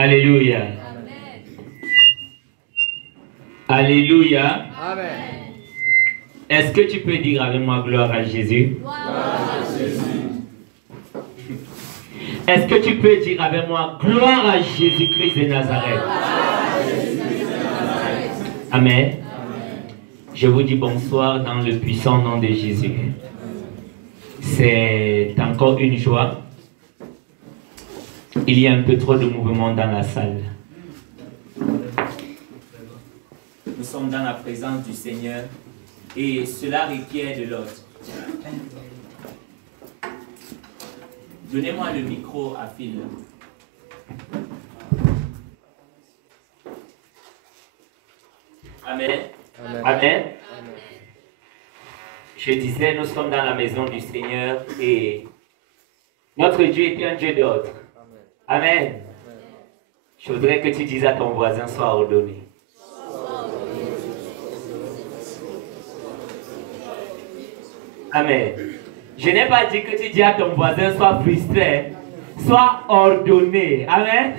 Alléluia. Alléluia. Amen. Est-ce que tu peux dire avec moi gloire à Jésus? Gloire à Jésus. Est-ce que tu peux dire avec moi gloire à Jésus-Christ de Nazareth? Amen. Je vous dis bonsoir dans le puissant nom de Jésus. C'est encore une joie. Il y a un peu trop de mouvement dans la salle. Nous sommes dans la présence du Seigneur et cela requiert de l'autre. Donnez-moi le micro à Phil. Amen. Amen. Amen. Je disais, nous sommes dans la maison du Seigneur et notre Dieu est un Dieu d'autre. Amen. Je voudrais que tu dises à ton voisin, sois ordonné. Amen. Je n'ai pas dit que tu dis à ton voisin, sois frustré, sois ordonné. Amen.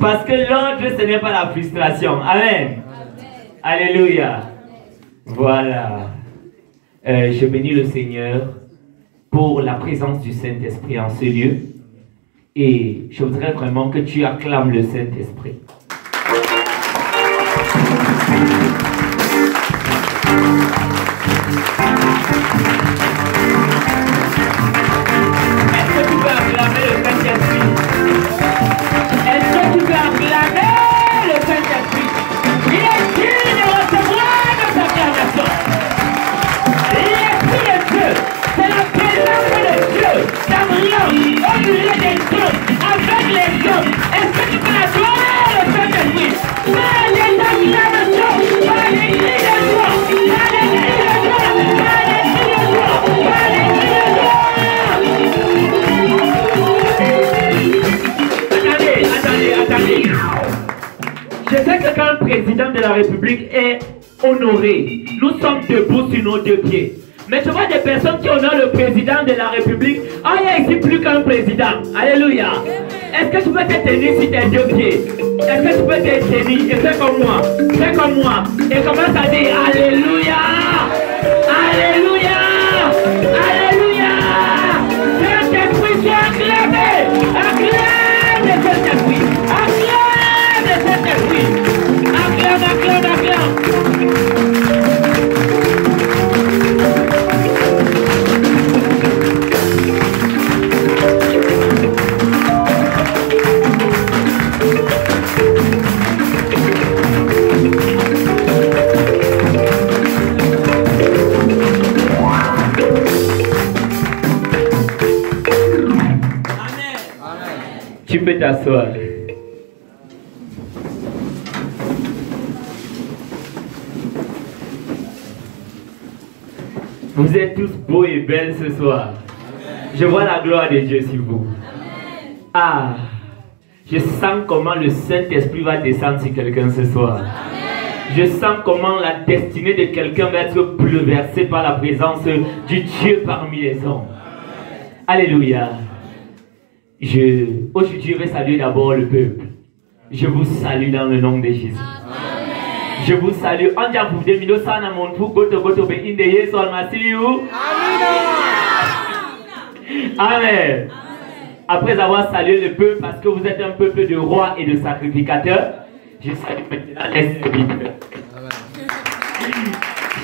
Parce que l'ordre, ce n'est pas la frustration. Amen. Alléluia. Voilà. Je bénis le Seigneur pour la présence du Saint-Esprit en ce lieu. Et je voudrais vraiment que tu acclames le Saint-Esprit. Est-ce que tu peux acclamer le Saint-Esprit? Est-ce que tu peux acclamer le Saint-Esprit? Il est digne de recevoir notre acclamation. L'Esprit de Dieu, c'est la présence de Dieu dans l'homme, au milieu des hommes, avec les hommes. Est-ce que tu peux acclamer le Saint-Esprit? Par les acclamations, par les cris de joie, par les cris de joie, par les cris de joie, par les cris de joie. Attendez. Je sais que quand le président de la République est honoré, nous sommes debout sur nos deux pieds. Mais je vois des personnes qui honorent le président de la République. Ah, il n'y a ici plus qu'un président. Alléluia. Est-ce que tu peux te tenir sur tes deux pieds? Est-ce que tu peux te tenir et fais comme moi? Fais comme moi. Et commence à dire Alléluia. Alléluia. Alléluia. Saint-Esprit, sois acclamé. Acclame le Saint-Esprit. Acclame le Saint-Esprit. Acclame. Tu peux t'asseoir. Vous êtes tous beaux et belles ce soir. Je vois la gloire de Dieu sur vous. Ah, je sens comment le Saint-Esprit va descendre sur quelqu'un ce soir. Je sens comment la destinée de quelqu'un va être bouleversée par la présence du Dieu parmi les hommes. Alléluia. Aujourd'hui, je vais saluer d'abord le peuple. Je vous salue dans le nom de Jésus. Amen. Je vous salue. On dit à vous, Amen. Après avoir salué le peuple, parce que vous êtes un peuple de rois et de sacrificateurs, je salue maintenant les serviteurs.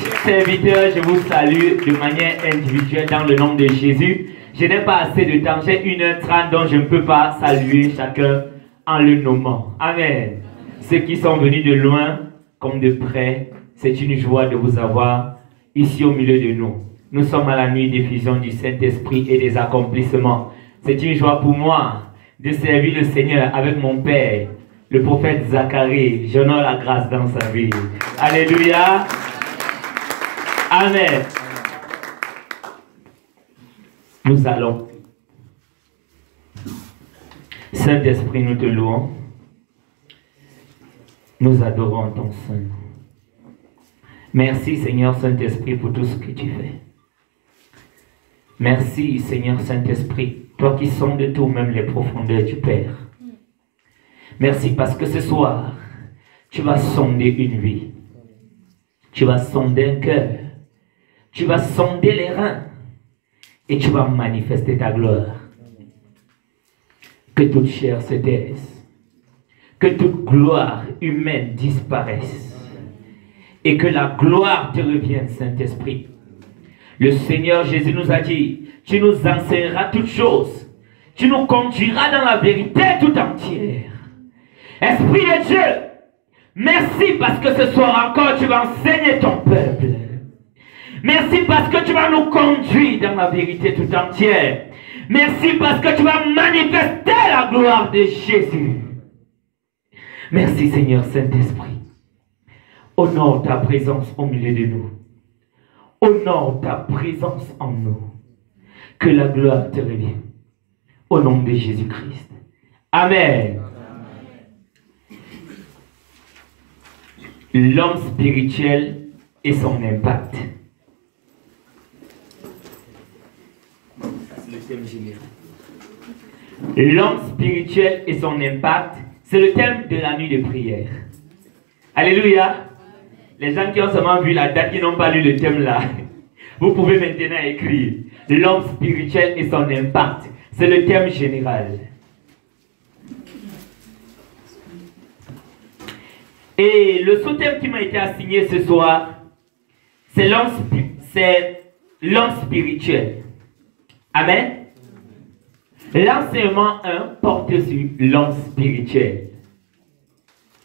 Chers serviteurs, je vous salue de manière individuelle dans le nom de Jésus. Je n'ai pas assez de temps, j'ai 1h30 donc je ne peux pas saluer chacun en le nommant. Amen. Ceux qui sont venus de loin comme de près, c'est une joie de vous avoir ici au milieu de nous. Nous sommes à la nuit d'effusion du Saint-Esprit et des accomplissements. C'est une joie pour moi de servir le Seigneur avec mon Père, le prophète Zacharie. J'honore la grâce dans sa vie. Alléluia. Amen. Nous allons. Saint-Esprit, nous te louons. Nous adorons ton Saint. Merci Seigneur Saint-Esprit pour tout ce que tu fais. Merci Seigneur Saint-Esprit. Toi qui sondes tout, même les profondeurs du Père. Merci parce que ce soir, tu vas sonder une vie. Tu vas sonder un cœur. Tu vas sonder les reins. Et tu vas manifester ta gloire. Que toute chair se taise. Que toute gloire humaine disparaisse. Et que la gloire te revienne, Saint-Esprit. Le Seigneur Jésus nous a dit, tu nous enseigneras toutes choses. Tu nous conduiras dans la vérité tout entière. Esprit de Dieu, merci parce que ce soir encore tu vas enseigner ton peuple. Merci parce que tu vas nous conduire dans la vérité tout entière. Merci parce que tu vas manifester la gloire de Jésus. Merci Seigneur Saint-Esprit. Honore ta présence au milieu de nous. Honore ta présence en nous. Que la gloire te revienne. Au nom de Jésus-Christ. Amen. L'homme spirituel et son impact. C'est le thème général. L'homme spirituel et son impact, c'est le thème de la nuit de prière. Alléluia. Les gens qui ont seulement vu la date, qui n'ont pas lu le thème là, vous pouvez maintenant écrire. L'homme spirituel et son impact, c'est le thème général. Et le sous-thème qui m'a été assigné ce soir, c'est l'homme spirituel. Amen. L'enseignement 1 porte sur l'homme spirituel.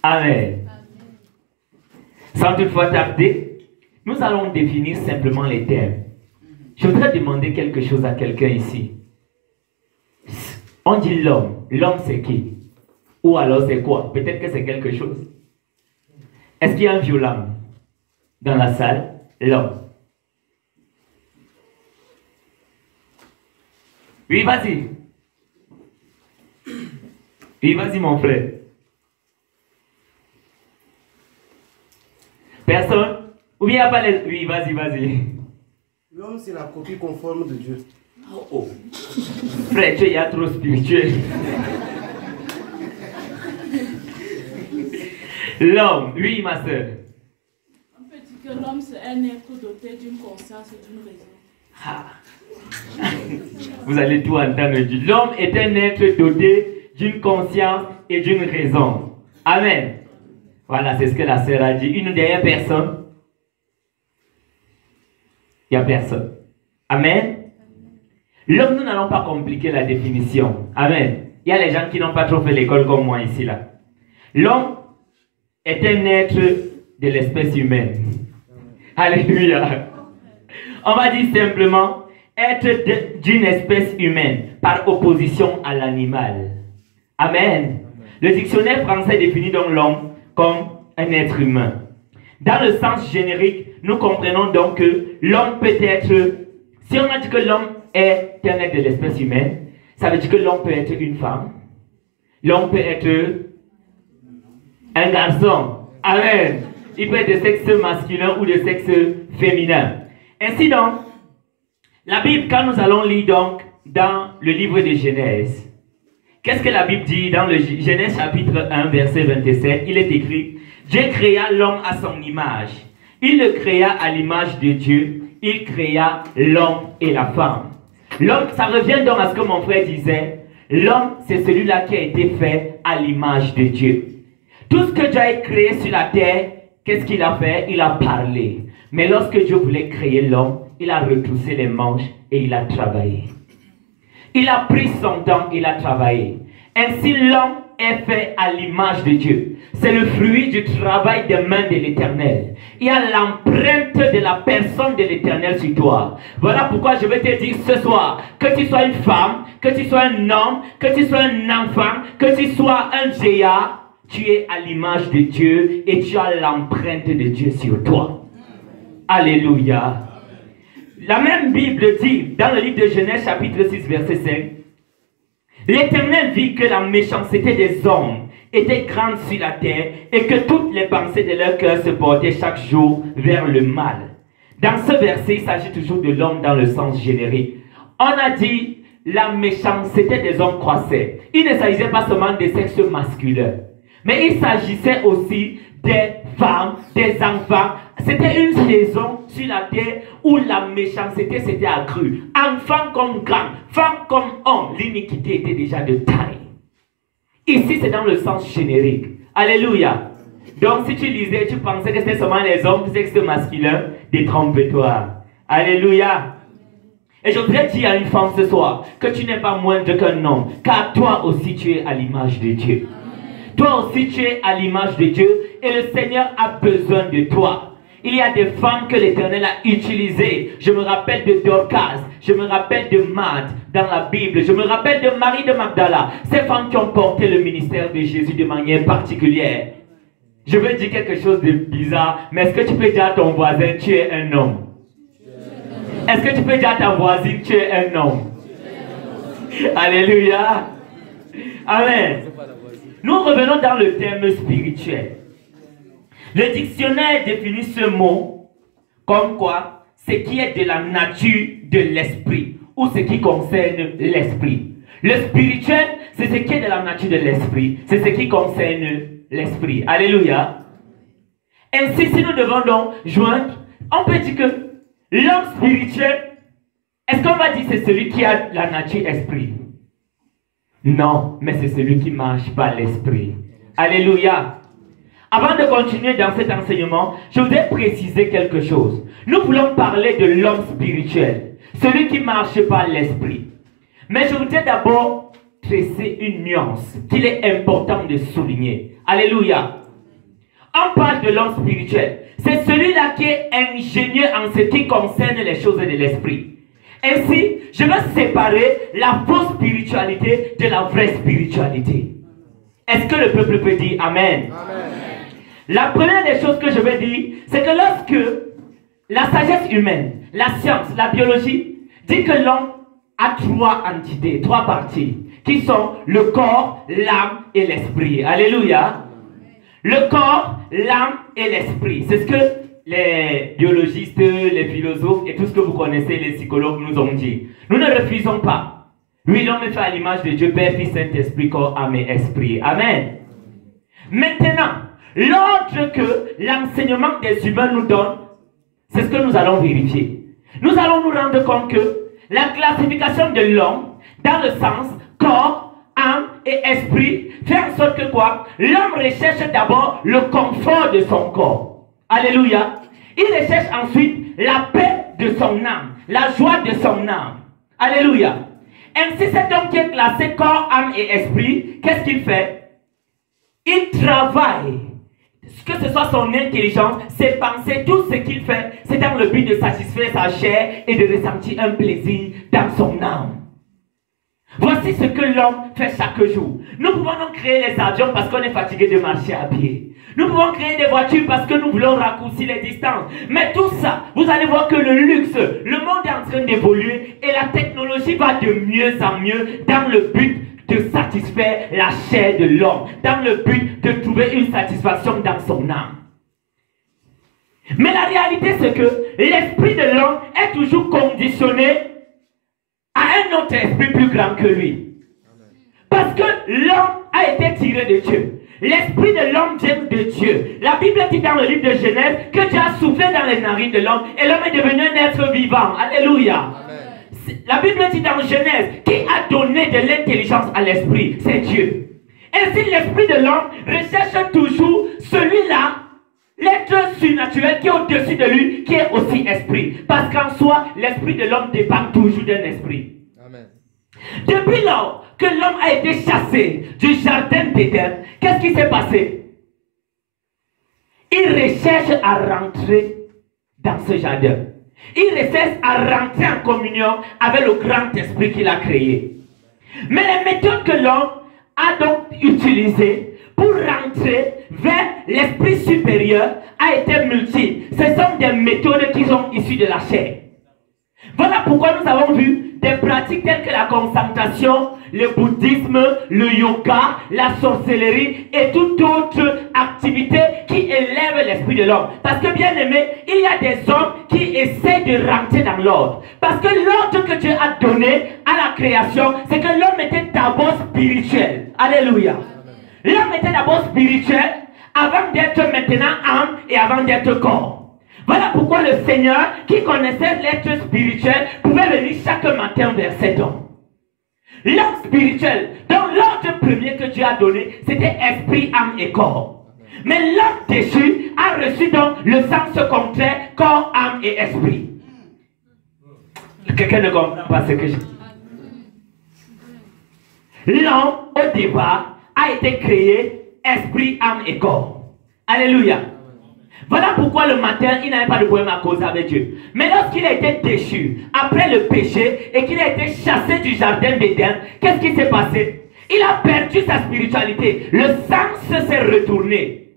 Amen. Sans toutefois tarder, nous allons définir simplement les thèmes. Je voudrais demander quelque chose à quelqu'un ici. On dit l'homme. L'homme c'est qui? Ou alors c'est quoi? Peut-être que c'est quelque chose. Est-ce qu'il y a un violent dans la salle? L'homme. Oui, vas-y. Oui, vas-y, mon frère. Personne? Ou bien il n'y a pas les... Oui, vas-y, vas-y. L'homme, c'est la copie conforme de Dieu. Oh, oh. Frère, tu es trop spirituel. L'homme, oui, ma soeur. On peut dire que l'homme, c'est un être doté d'une conscience et d'une raison. Ah. Vous allez tout entendre. L'homme est un être doté d'une conscience et d'une raison. Amen. Voilà, c'est ce que la sœur a dit. Une dernière personne. Il n'y a personne. Amen. L'homme, nous n'allons pas compliquer la définition. Amen. Il y a les gens qui n'ont pas trop fait l'école comme moi ici, là. L'homme est un être de l'espèce humaine. Alléluia. On va dire simplement être d'une espèce humaine par opposition à l'animal. Amen. Le dictionnaire français définit donc l'homme comme un être humain. Dans le sens générique, nous comprenons donc que l'homme peut être, si on a dit que l'homme est un être de l'espèce humaine, ça veut dire que l'homme peut être une femme, l'homme peut être un garçon. Amen. Il peut être de sexe masculin ou de sexe féminin. Ainsi donc, la Bible, quand nous allons lire donc dans le livre de Genèse, qu'est-ce que la Bible dit dans le Genèse chapitre 1, verset 27? Il est écrit, Dieu créa l'homme à son image. Il le créa à l'image de Dieu. Il créa l'homme et la femme. L'homme, ça revient donc à ce que mon frère disait. L'homme, c'est celui-là qui a été fait à l'image de Dieu. Tout ce que Dieu a créé sur la terre, qu'est-ce qu'il a fait? Il a parlé. Mais lorsque Dieu voulait créer l'homme, il a retroussé les manches et il a travaillé. Il a pris son temps, il a travaillé. Ainsi, l'homme est fait à l'image de Dieu. C'est le fruit du travail des mains de l'Éternel. Il y a l'empreinte de la personne de l'Éternel sur toi. Voilà pourquoi je vais te dire ce soir, que tu sois une femme, que tu sois un homme, que tu sois un enfant, que tu sois un géant, tu es à l'image de Dieu et tu as l'empreinte de Dieu sur toi. Alléluia. La même Bible dit, dans le livre de Genèse chapitre 6 verset 5, l'Éternel vit que la méchanceté des hommes était grande sur la terre et que toutes les pensées de leur cœur se portaient chaque jour vers le mal. Dans ce verset, il s'agit toujours de l'homme dans le sens générique. On a dit, la méchanceté des hommes croissait, il ne s'agissait pas seulement des sexes masculins, mais il s'agissait aussi des femmes, des enfants. C'était une saison sur la terre où la méchanceté s'était accrue. Enfants comme grands, femmes comme hommes, l'iniquité était déjà de taille. Ici, c'est dans le sens générique. Alléluia. Donc, si tu lisais, tu pensais que c'était seulement les hommes sexes masculins, détrompe-toi. Alléluia. Et je voudrais dire à une femme ce soir que tu n'es pas moindre qu'un homme, car toi aussi tu es à l'image de Dieu. Toi aussi tu es à l'image de Dieu et le Seigneur a besoin de toi. Il y a des femmes que l'Éternel a utilisées. Je me rappelle de Dorcas, je me rappelle de Marthe dans la Bible, je me rappelle de Marie de Magdala. Ces femmes qui ont porté le ministère de Jésus de manière particulière. Je veux dire quelque chose de bizarre, mais est-ce que tu peux dire à ton voisin, tu es un homme? Est-ce que tu peux dire à ta voisine, tu es un homme? Alléluia. Amen. Nous revenons dans le terme spirituel. Le dictionnaire définit ce mot comme quoi? Ce qui est de la nature de l'esprit ou ce qui concerne l'esprit. Le spirituel, c'est ce qui est de la nature de l'esprit. C'est ce qui concerne l'esprit. Alléluia. Ainsi, si nous devons donc joindre, on peut dire que l'homme spirituel, est-ce qu'on va dire c'est celui qui a la nature esprit? Non, mais c'est celui qui marche par l'esprit. Alléluia. Avant de continuer dans cet enseignement, je voudrais préciser quelque chose. Nous voulons parler de l'homme spirituel, celui qui marche par l'esprit. Mais je voudrais d'abord tracer une nuance qu'il est important de souligner. Alléluia. On parle de l'homme spirituel. C'est celui-là qui est ingénieux en ce qui concerne les choses de l'esprit. Ainsi, je vais séparer la fausse spiritualité de la vraie spiritualité. Est-ce que le peuple peut dire Amen? Amen. La première des choses que je vais dire, c'est que lorsque la sagesse humaine, la science, la biologie, dit que l'homme a trois entités, trois parties, qui sont le corps, l'âme et l'esprit. Alléluia. Le corps, l'âme et l'esprit. C'est ce que les biologistes, les philosophes et tout ce que vous connaissez, les psychologues nous ont dit. Nous ne refusons pas. Oui, l'homme est fait à l'image de Dieu, Père, Fils, Saint-Esprit, corps, âme et esprit. Amen. Maintenant, l'ordre que l'enseignement des humains nous donne, c'est ce que nous allons vérifier. Nous allons nous rendre compte que la classification de l'homme, dans le sens corps, âme et esprit, fait en sorte que quoi? L'homme recherche d'abord le confort de son corps. Alléluia. Il recherche ensuite la paix de son âme, la joie de son âme. Alléluia. Ainsi, cet homme qui est classé corps, âme et esprit, qu'est-ce qu'il fait? Il travaille. Que ce soit son intelligence, ses pensées, tout ce qu'il fait, c'est dans le but de satisfaire sa chair et de ressentir un plaisir dans son âme. Voici ce que l'homme fait chaque jour. Nous pouvons donc créer les avions parce qu'on est fatigué de marcher à pied. Nous pouvons créer des voitures parce que nous voulons raccourcir les distances. Mais tout ça, vous allez voir que le luxe, le monde est en train d'évoluer et la technologie va de mieux en mieux dans le but de satisfaire la chair de l'homme, dans le but de trouver une satisfaction dans son âme. Mais la réalité, c'est que l'esprit de l'homme est toujours conditionné à un autre esprit plus grand que lui. Parce que l'homme a été tiré de Dieu. L'esprit de l'homme vient de Dieu. La Bible dit dans le livre de Genèse que Dieu a soufflé dans les narines de l'homme et l'homme est devenu un être vivant. Alléluia. La Bible dit dans Genèse qui a donné de l'intelligence à l'esprit, c'est Dieu. Ainsi l'esprit de l'homme recherche toujours celui-là, l'être surnaturel qui est au-dessus de lui, qui est aussi esprit. Parce qu'en soi, l'esprit de l'homme dépend toujours d'un esprit. Amen. Depuis lors que l'homme a été chassé du jardin d'Éden, qu'est-ce qui s'est passé? Il recherche à rentrer dans ce jardin. Il recherche à rentrer en communion avec le grand esprit qu'il a créé. Mais les méthodes que l'homme a donc utilisées pour rentrer vers l'esprit supérieur a été multiple. Ce sont des méthodes qui sont issues de la chair. Voilà pourquoi nous avons vu des pratiques telles que la concentration, le bouddhisme, le yoga, la sorcellerie et toute autre activité qui élève l'esprit de l'homme. Parce que bien aimé, il y a des hommes qui essaient de rentrer dans l'ordre. Parce que l'ordre que Dieu a donné à la création, c'est que l'homme était d'abord spirituel. Alléluia. L'homme était d'abord spirituel avant d'être maintenant âme et avant d'être corps. Voilà pourquoi le Seigneur, qui connaissait l'être spirituel, pouvait venir chaque matin vers cet homme. L'homme spirituel, dans l'ordre premier que Dieu a donné, c'était esprit, âme et corps. Mais l'homme déchu a reçu donc le sens contraire, corps, âme et esprit. Quelqu'un ne comprend pas ce que je dis. L'homme, au départ, a été créé esprit, âme et corps. Alléluia. Voilà pourquoi le matin, il n'avait pas de problème à cause avec Dieu. Mais lorsqu'il a été déchu, après le péché, et qu'il a été chassé du jardin d'Éden, qu'est-ce qui s'est passé? Il a perdu sa spiritualité. Le sens s'est retourné.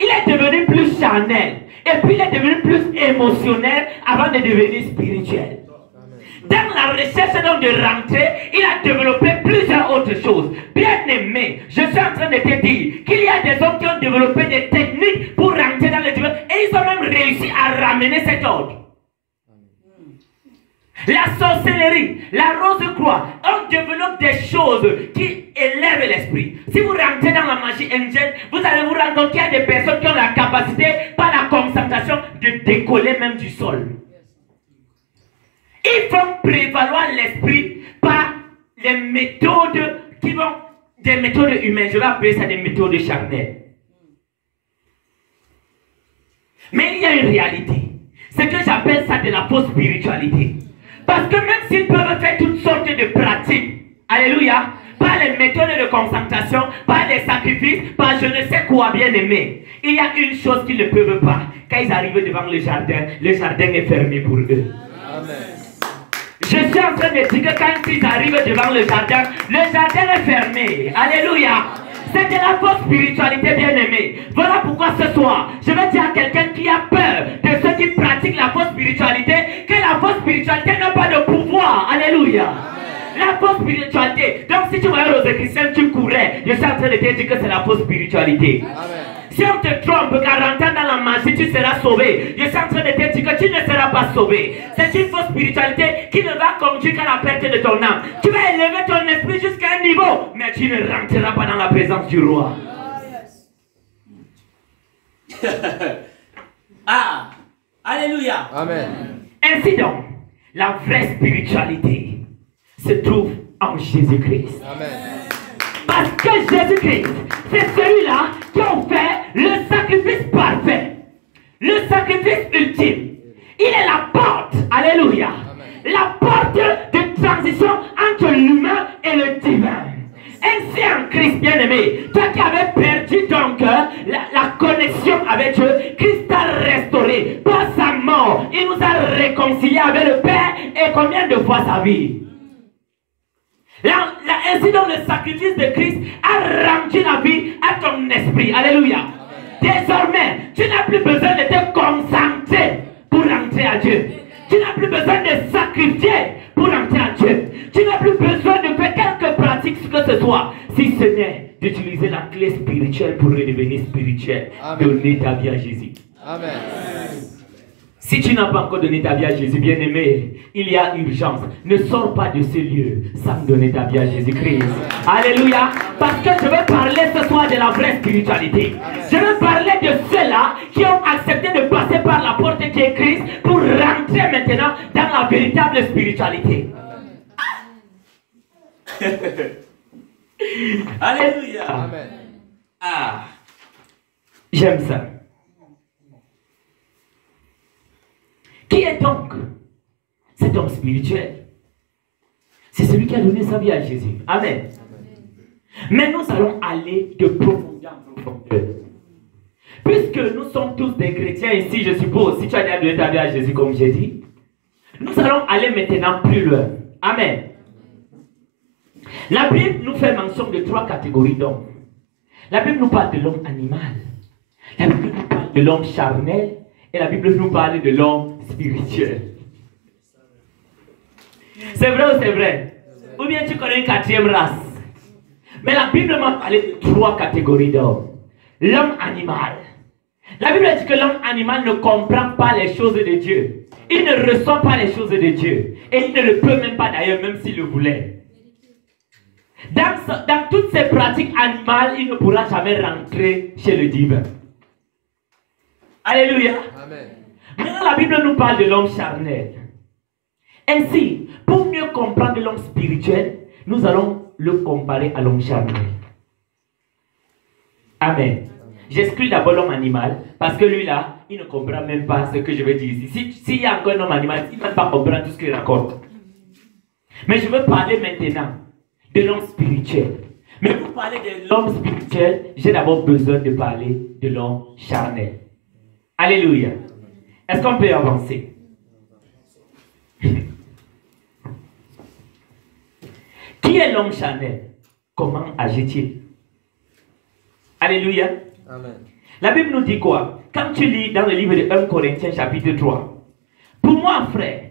Il est devenu plus charnel. Et puis il est devenu plus émotionnel avant de devenir spirituel. Dans la recherche donc de rentrer, il a développé plusieurs autres choses. Bien aimé, je suis en train de te dire qu'il y a des hommes qui ont développé des techniques pour rentrer dans le divin et ils ont même réussi à ramener cet ordre. La sorcellerie, la rose-croix, on développe des choses qui élèvent l'esprit. Si vous rentrez dans la magie indienne, vous allez vous rendre compte qu'il y a des personnes qui ont la capacité, par la concentration, de décoller même du sol. Ils font prévaloir l'esprit par les méthodes qui vont, des méthodes humaines. Je vais appeler ça des méthodes charnelles. Mais il y a une réalité. C'est que j'appelle ça de la fausse spiritualité. Parce que même s'ils peuvent faire toutes sortes de pratiques, alléluia, par les méthodes de concentration, par les sacrifices, par je ne sais quoi bien aimé, il y a une chose qu'ils ne peuvent pas. Quand ils arrivent devant le jardin est fermé pour eux. Amen. Je suis en train de dire que quand ils arrivent devant le jardin est fermé. Alléluia. C'est de la fausse spiritualité, bien aimée. Voilà pourquoi ce soir, je vais dire à quelqu'un qui a peur de ceux qui pratiquent la fausse spiritualité, que la fausse spiritualité n'a pas de pouvoir. Alléluia. La fausse spiritualité. Donc si tu voyais Rose Christian, tu courais. Je suis en train de te dire que c'est la fausse spiritualité. Amen. Si on te trompe, qu'en rentrant dans la magie, tu seras sauvé. Je suis en train de te dire que tu ne seras pas sauvé. C'est une fausse spiritualité qui ne va conduire qu'à la perte de ton âme. Tu vas élever ton esprit jusqu'à un niveau, mais tu ne rentreras pas dans la présence du roi. Ah, alléluia. Amen. Ainsi donc, la vraie spiritualité se trouve en Jésus-Christ. Amen. Parce que Jésus-Christ, c'est celui-là qui a fait le sacrifice parfait, le sacrifice ultime. Il est la porte, alléluia, la porte de transition entre l'humain et le divin. Ainsi en Christ, bien-aimé, toi qui avais perdu ton cœur, la connexion avec Dieu, Christ t'a restauré par sa mort. Il nous a réconciliés avec le Père et combien de fois sa vie? Ainsi donc le sacrifice de Christ a rendu la vie à ton esprit. Alléluia. Désormais, tu n'as plus besoin de te concentrer pour rentrer à Dieu. Tu n'as plus besoin de sacrifier pour rentrer à Dieu. Tu n'as plus besoin de faire quelques pratiques que ce soit, si ce n'est d'utiliser la clé spirituelle pour redevenir spirituel. Donner ta vie à Jésus. Amen. Si tu n'as pas encore donné ta vie à Jésus, bien-aimé, il y a urgence. Ne sors pas de ce lieu sans donner ta vie à Jésus-Christ. Alléluia. Parce que je vais parler ce soir de la vraie spiritualité. Je vais parler de ceux-là qui ont accepté de passer par la porte qui est Christ pour rentrer maintenant dans la véritable spiritualité. Alléluia. Amen. Ah, j'aime ça. Qui est donc cet homme spirituel? C'est celui qui a donné sa vie à Jésus. Amen. Mais nous allons aller de profondeur en profondeur. Puisque nous sommes tous des chrétiens ici, je suppose, si tu as déjà donné ta vie à Jésus comme j'ai dit, nous allons aller maintenant plus loin. Amen. La Bible nous fait mention de 3 catégories d'hommes. La Bible nous parle de l'homme animal. La Bible nous parle de l'homme charnel. Et la Bible nous parle de l'homme spirituel. C'est vrai ou c'est vrai? ou bien tu connais une quatrième race. Mais la Bible m'a parlé de 3 catégories d'hommes. L'homme animal. La Bible dit que l'homme animal ne comprend pas les choses de Dieu. Il ne ressent pas les choses de Dieu. Et il ne le peut même pas d'ailleurs, même s'il le voulait. Dans toutes ces pratiques animales, il ne pourra jamais rentrer chez le divin. Alléluia. Amen. Maintenant, la Bible nous parle de l'homme charnel. Ainsi, pour mieux comprendre l'homme spirituel, nous allons le comparer à l'homme charnel. Amen. J'exclus d'abord l'homme animal, parce que lui là, il ne comprend même pas ce que je vais dire ici. S'il y a encore un homme animal, il ne va pas comprendre tout ce qu'il raconte. Mais je veux parler maintenant de l'homme spirituel. Mais pour parler de l'homme spirituel, j'ai d'abord besoin de parler de l'homme charnel. Alléluia. Est-ce qu'on peut avancer? Qui est l'homme charnel? Comment agit-il? Alléluia. Amen. La Bible nous dit quoi? Quand tu lis dans le livre de 1 Corinthiens chapitre 3, pour moi, frère,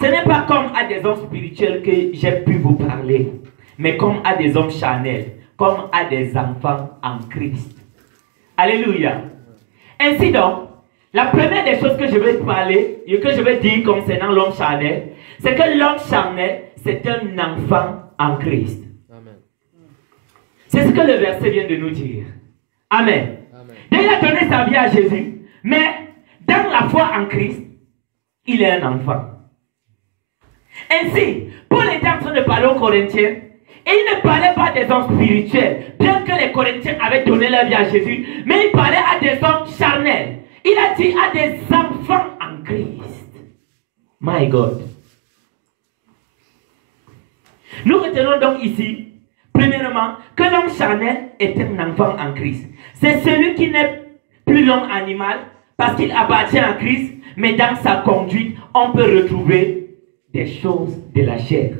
ce n'est pas comme à des hommes spirituels que j'ai pu vous parler, mais comme à des hommes charnels, comme à des enfants en Christ. Alléluia. Ainsi donc, la première des choses que je vais parler, et que je vais dire concernant l'homme charnel, c'est que l'homme charnel, c'est un enfant en Christ. Amen. C'est ce que le verset vient de nous dire. Amen. Amen. Il a donné sa vie à Jésus, mais dans la foi en Christ, il est un enfant. Ainsi, Paul était en train de parler aux Corinthiens, et il ne parlait pas des hommes spirituels, bien que les Corinthiens avaient donné leur vie à Jésus, mais il parlait à des hommes charnels. Il a dit à des enfants en Christ. My God. Nous retenons donc ici, premièrement, que l'homme charnel est un enfant en Christ. C'est celui qui n'est plus l'homme animal, parce qu'il appartient à Christ, mais dans sa conduite, on peut retrouver des choses de la chair.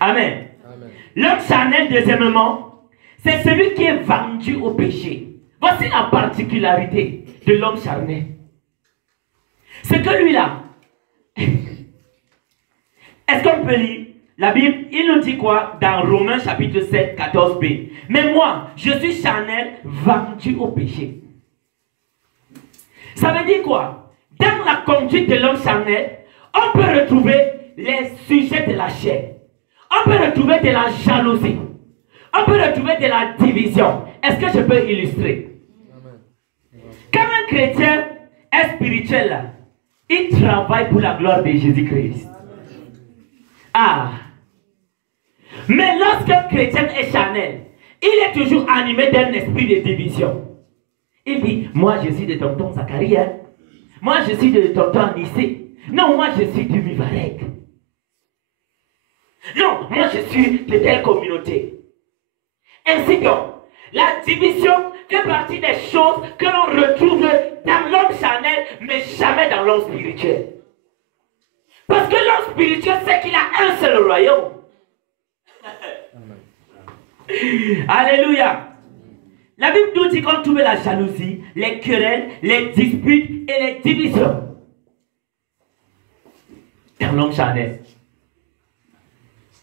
Amen. Amen. L'homme charnel, deuxièmement, c'est celui qui est vendu au péché. Voici la particularité de l'homme charnel. C'est que lui-là, est-ce qu'on peut lire la Bible? Il nous dit quoi dans Romains chapitre 7, 14b? Mais moi, je suis charnel, vendu au péché. Ça veut dire quoi? Dans la conduite de l'homme charnel, on peut retrouver les sujets de la chair. On peut retrouver de la jalousie. On peut retrouver de la division. Est-ce que je peux illustrer? Amen. Quand un chrétien est spirituel, là, il travaille pour la gloire de Jésus-Christ. Ah! Mais lorsqu'un chrétien est charnel, il est toujours animé d'un esprit de division. Il dit, moi je suis de tonton Zacharie, hein? Moi je suis de tonton Anissé. Non, moi je suis du Mivarek. Non, moi je suis de telle communauté. Ainsi donc, la division fait partie des choses que l'on retrouve dans l'homme charnel, mais jamais dans l'homme spirituel. Parce que l'homme spirituel sait qu'il a un seul royaume. Alléluia. La Bible nous dit qu'on trouve la jalousie, les querelles, les disputes et les divisions dans l'homme charnel.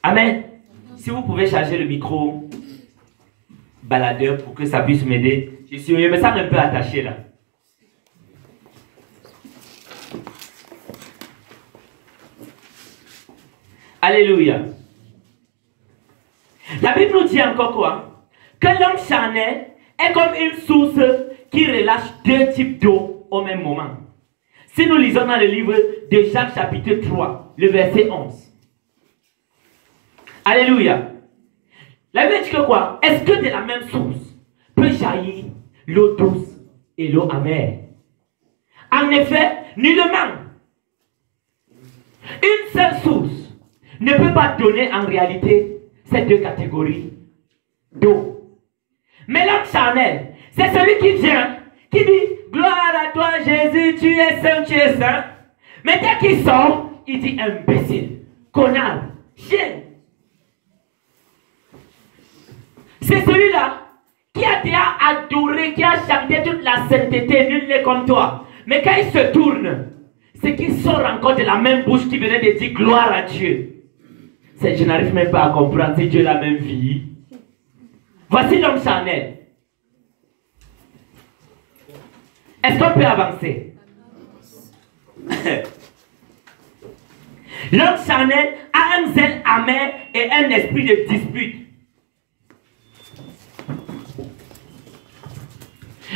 Amen. Si vous pouvez charger le micro baladeur pour que ça puisse m'aider. Je suis sûr, mais ça me peut attacher là. Alléluia. La Bible nous dit encore quoi? Que l'homme charnel est comme une source qui relâche 2 types d'eau au même moment. Si nous lisons dans le livre de Jacques chapitre 3, le verset 11. Alléluia. La Bible dit que quoi? Est-ce que de la même source peut jaillir l'eau douce et l'eau amère? En effet, nullement. Une seule source ne peut pas donner en réalité ces 2 catégories d'eau. Mais l'homme charnel, c'est celui qui vient, qui dit, gloire à toi Jésus, tu es saint, tu es saint. Mais dès qu'il sort, il dit imbécile, connard, chien. C'est celui-là qui a déjà adoré, qui a chanté toute la sainteté, nul n'est comme toi. Mais quand il se tourne, c'est qu'il sort encore de la même bouche qui venait de dire gloire à Dieu. Je n'arrive même pas à comprendre si Dieu a la même vie. Voici l'homme charnel. Est-ce qu'on peut avancer? L'homme charnel a un zèle amer et un esprit de dispute.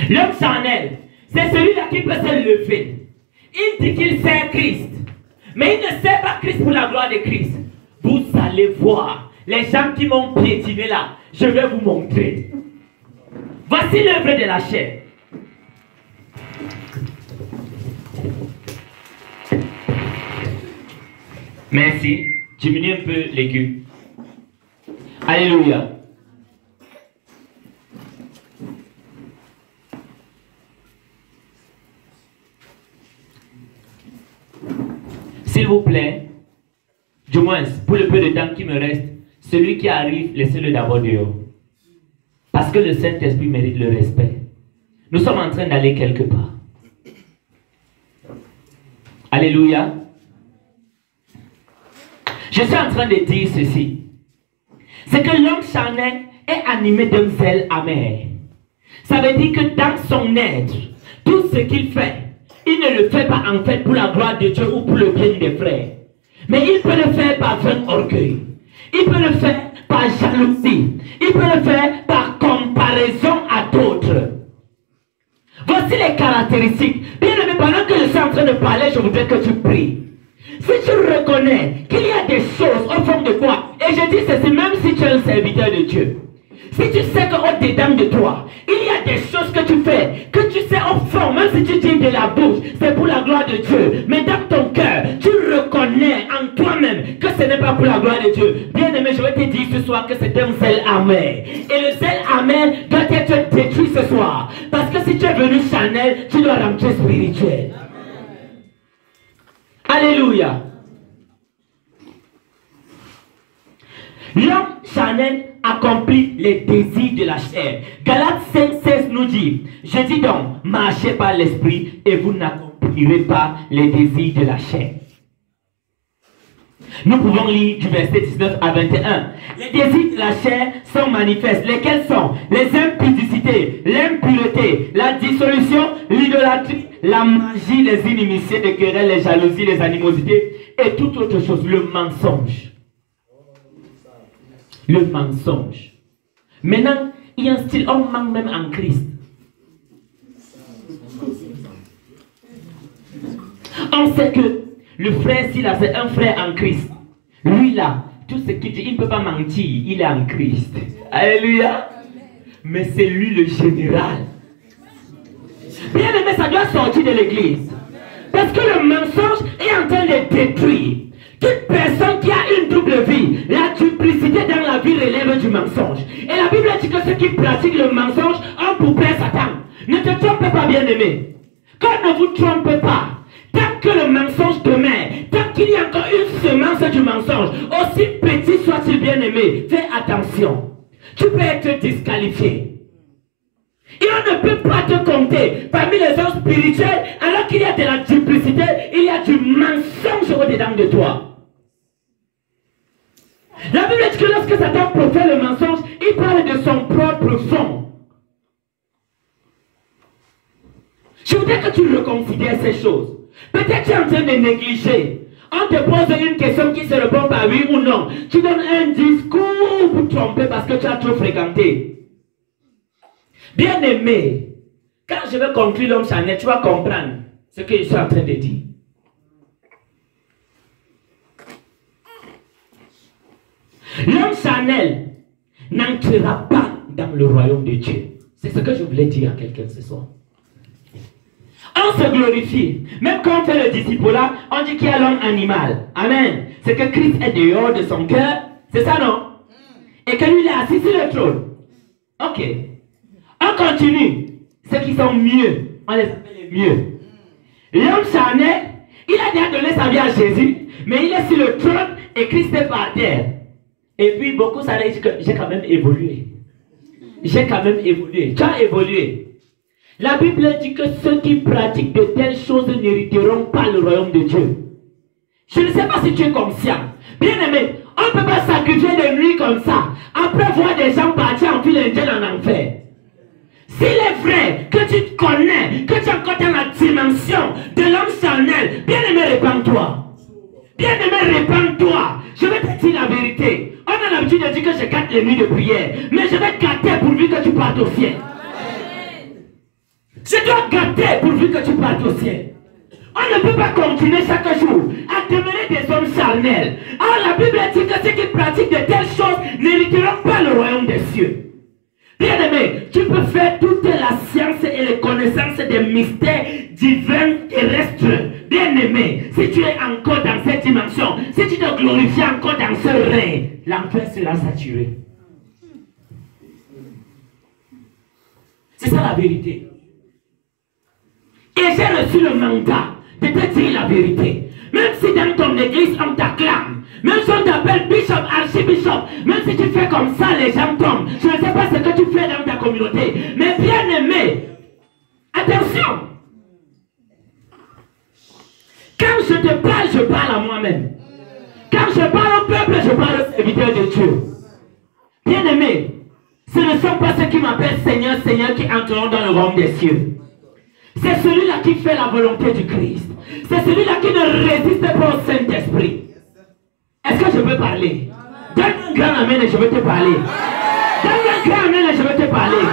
L'homme charnel, c'est celui-là qui peut se lever. Il dit qu'il sert Christ, mais il ne sert pas Christ pour la gloire de Christ. Vous allez voir, les gens qui m'ont piétiné là, je vais vous montrer. Voici l'œuvre de la chair. Merci. Diminue un peu l'aigu. Alléluia. S'il vous plaît, du moins, pour le peu de temps qui me reste, celui qui arrive, laissez-le d'abord dehors. Parce que le Saint-Esprit mérite le respect. Nous sommes en train d'aller quelque part. Alléluia. Je suis en train de dire ceci. C'est que l'homme charnel est animé d'un zèle amer. Ça veut dire que dans son être, tout ce qu'il fait, il ne le fait pas en fait pour la gloire de Dieu ou pour le bien des frères. Mais il peut le faire par vain orgueil. Il peut le faire par jalousie. Il peut le faire par comparaison à d'autres. Voici les caractéristiques. Bien aimé, pendant que je suis en train de parler, je voudrais que tu pries. Si tu reconnais qu'il y a des choses au fond de toi, et je dis ceci même si tu es un serviteur de Dieu, si tu sais qu'au-dedans de toi, il y a des choses que tu fais, que tu sais au fond, même si tu dis de la bouche, c'est pour la gloire de Dieu, mais dans ton cœur, tu reconnais en toi-même que ce n'est pas pour la gloire de Dieu. Bien aimé, je vais te dire ce soir que c'est un zèle amer. Et le zèle amer doit être détruit ce soir. Parce que si tu es venu charnel, tu dois rentrer spirituel. Alléluia. L'homme charnel accomplit les désirs de la chair. Galates 5:16 nous dit, je dis donc, marchez par l'esprit et vous n'accomplirez pas les désirs de la chair. Nous pouvons lire du verset 19 à 21. Les désirs de la chair sont manifestes. Lesquels sont? Les impudicités, l'impureté, la dissolution, l'idolâtrie, la magie, les inimitiés, les querelles, les jalousies, les animosités et toute autre chose. Le mensonge. Le mensonge. Maintenant, il y a un style, on manque même en Christ. On sait que le frère, s'il a fait un frère en Christ, lui là, tout ce qu'il dit, il ne peut pas mentir, il est en Christ. Alléluia. Mais c'est lui le général. Bien aimé, ça doit sortir de l'église. Parce que le mensonge est en train de détruire. Toute personne qui a une double vie, la duplicité dans la vie relève du mensonge. Et la Bible dit que ceux qui pratiquent le mensonge ont pour père Satan. Ne te trompe pas, bien aimé. Quand ne vous trompez pas, tant que le mensonge demeure, tant qu'il y a encore une semence du mensonge, aussi petit soit-il bien aimé, fais attention. Tu peux être disqualifié. Et on ne peut pas te compter parmi les hommes spirituels, alors qu'il y a de la duplicité, il y a du mensonge au-dedans de toi. La Bible dit que lorsque Satan profère le mensonge, il parle de son propre fond. Je voudrais que tu reconsidères ces choses. Peut-être tu es en train de négliger. On te pose une question qui se répond par oui ou non. Tu donnes un discours pour tromper parce que tu as trop fréquenté. Bien aimé, quand je vais conclure l'homme charnel, tu vas comprendre ce que je suis en train de dire. L'homme charnel n'entrera pas dans le royaume de Dieu. C'est ce que je voulais dire à quelqu'un ce soir. On se glorifie. Même quand on fait le disciple-là, on dit qu'il y a l'homme animal. Amen. C'est que Christ est dehors de son cœur. C'est ça, non? Et que lui, il est assis sur le trône. Ok. On continue. Ceux qui sont mieux, on les appelle les mieux. L'homme charnel, il a déjà donné sa vie à Jésus, mais il est sur le trône et Christ est par terre. Et puis beaucoup ça dit que j'ai quand même évolué. J'ai quand même évolué. Tu as évolué. La Bible dit que ceux qui pratiquent de telles choses n'hériteront pas le royaume de Dieu. Je ne sais pas si tu es conscient. Bien aimé, On ne peut pas sacrifier de nuit comme ça. Après voir des gens partir en file indienne en enfer. S'il est vrai que tu te connais, que tu es encore dans la dimension de l'homme charnel, bien aimé, répands-toi. Bien aimé, répands-toi. Je vais te dire la vérité. On a l'habitude de dire que je gâte les nuits de prière. Mais je vais te gâter pourvu que tu partes au ciel. Je dois gâter pourvu que tu partes au ciel. On ne peut pas continuer chaque jour à demeurer des hommes charnels. Alors la Bible dit que ceux qui pratiquent de telles choses n'hériteront pas le royaume des cieux. Bien aimé, tu peux faire toute la science et les connaissances des mystères divins terrestres. Bien aimé, si tu es encore dans cette dimension, si tu te glorifies encore dans ce règne, l'enfer sera saturé. C'est ça la vérité. Et j'ai reçu le mandat de te dire la vérité. Même si dans ton église on t'acclame, même si on t'appelle bishop, archibishop, même si tu fais comme ça, les gens tombent. Je ne sais pas ce que tu fais dans ta communauté. Mais bien aimé, attention. Quand je te parle, je parle à moi-même. Quand je parle au peuple, je parle aux serviteurs de Dieu. Bien aimé, ce ne sont pas ceux qui m'appellent Seigneur, Seigneur qui entreront dans le royaume des cieux. C'est celui-là qui fait la volonté du Christ. C'est celui-là qui ne résiste pas au Saint-Esprit. Est-ce que je peux parler? Donne un grand amen et je vais te parler. Donne un grand amen et je vais te parler.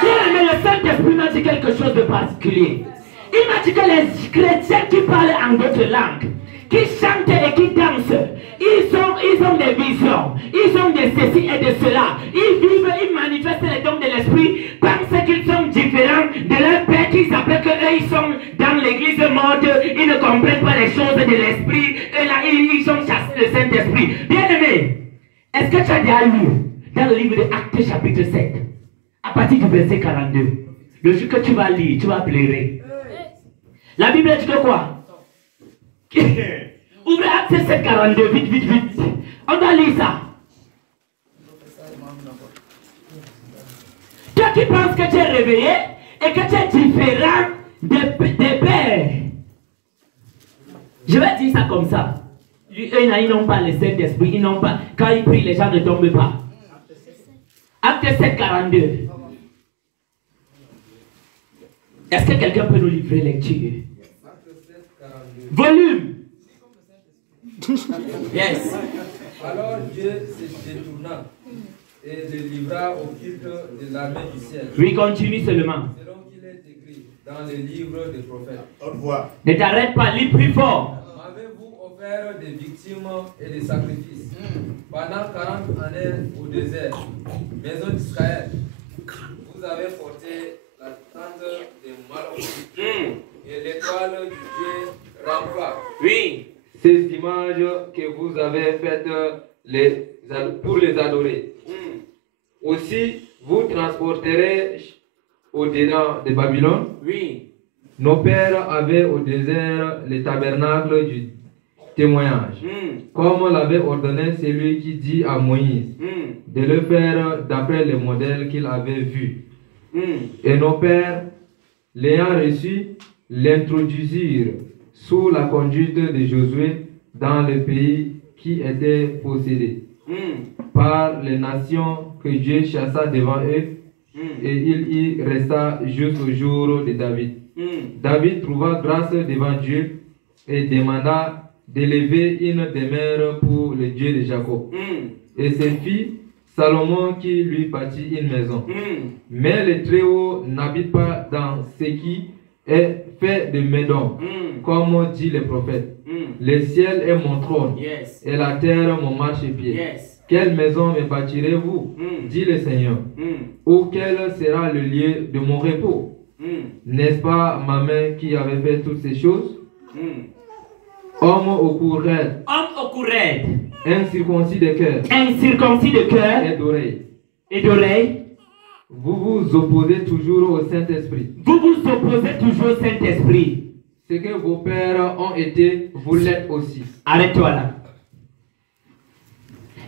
Bien aimé, le Saint-Esprit m'a dit quelque chose de particulier. Il m'a dit que les chrétiens qui parlent en d'autres langues, qui chantent et qui dansent, ils ont des visions, ils ont des ceci et de cela. Ils vivent, ils manifestent les dons de l'esprit, pensent qu'ils sont différents de leur père qui s'appelle qu'eux ils sont dans l'église morte, ils ne comprennent pas les choses de l'esprit, et là ils ont chassé le Saint-Esprit. Bien aimé, est-ce que tu as déjà lu dans le livre de Actes chapitre 7, à partir du verset 42, le jour que tu vas lire, tu vas pleurer. La Bible dit que quoi? Ouvrez Actes 7, 42, vite, vite, vite. On doit lire ça. Toi qui penses que tu es réveillé et que tu es différent des pères. Je vais dire ça comme ça. Eux, ils n'ont pas le Saint-Esprit, ils n'ont pas. Quand ils prient, les gens ne tombent pas. Actes 7, 42. Est-ce que quelqu'un peut nous livrer lecture? Volume. Yes. Alors Dieu se détourna et le livra au culte de l'armée du ciel. Oui, continue seulement. Selon qu'il est écrit dans le livre des prophètes. Au revoir. Ne t'arrête pas, lis plus fort. M'avez-vous offert des victimes et des sacrifices pendant 40 années au désert, maison d'Israël? Vous avez porté la tente de Malachie et l'étoile du Dieu Rapha. Oui. Ces images que vous avez faites pour les adorer. Aussi, vous transporterez au-dedans de Babylone. Oui. Nos pères avaient au désert le tabernacle du témoignage, comme l'avait ordonné celui qui dit à Moïse de le faire d'après le modèle qu'il avait vu. Et nos pères, l'ayant reçu, l'introduisirent sous la conduite de Josué dans le pays qui était possédé par les nations que Dieu chassa devant eux, et il y resta jusqu'au jour de David. David trouva grâce devant Dieu et demanda d'élever une demeure pour le Dieu de Jacob. Et ses filles, Salomon qui lui bâtit une maison. Mais le Très-Haut n'habite pas dans ce qui est fait de mes d'hommes, comme dit le prophète. Le ciel est mon trône, et la terre mon marchepied. Quelle maison me bâtirez-vous, dit le Seigneur, ou quel sera le lieu de mon repos? N'est-ce pas ma main qui avait fait toutes ces choses? Homme au cou raide, incirconcis de cœur, et d'oreilles, vous vous opposez toujours au Saint-Esprit. Ce que vos pères ont été, vous l'êtes aussi. Arrête-toi là.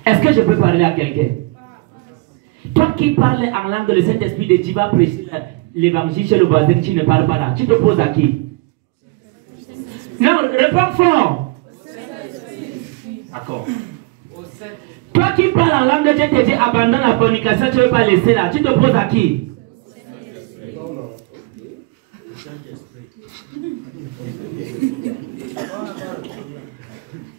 Est-ce que je peux parler à quelqu'un? Toi qui parles en langue de le Saint-Esprit de Dieu va prêcher l'évangile chez le voisin qui ne parle pas là. Tu te poses à qui? Non, réponds fort. D'accord. Toi qui parles en langue de Dieu, te dit abandonne la fornication, tu ne veux pas laisser là. Tu te poses à qui?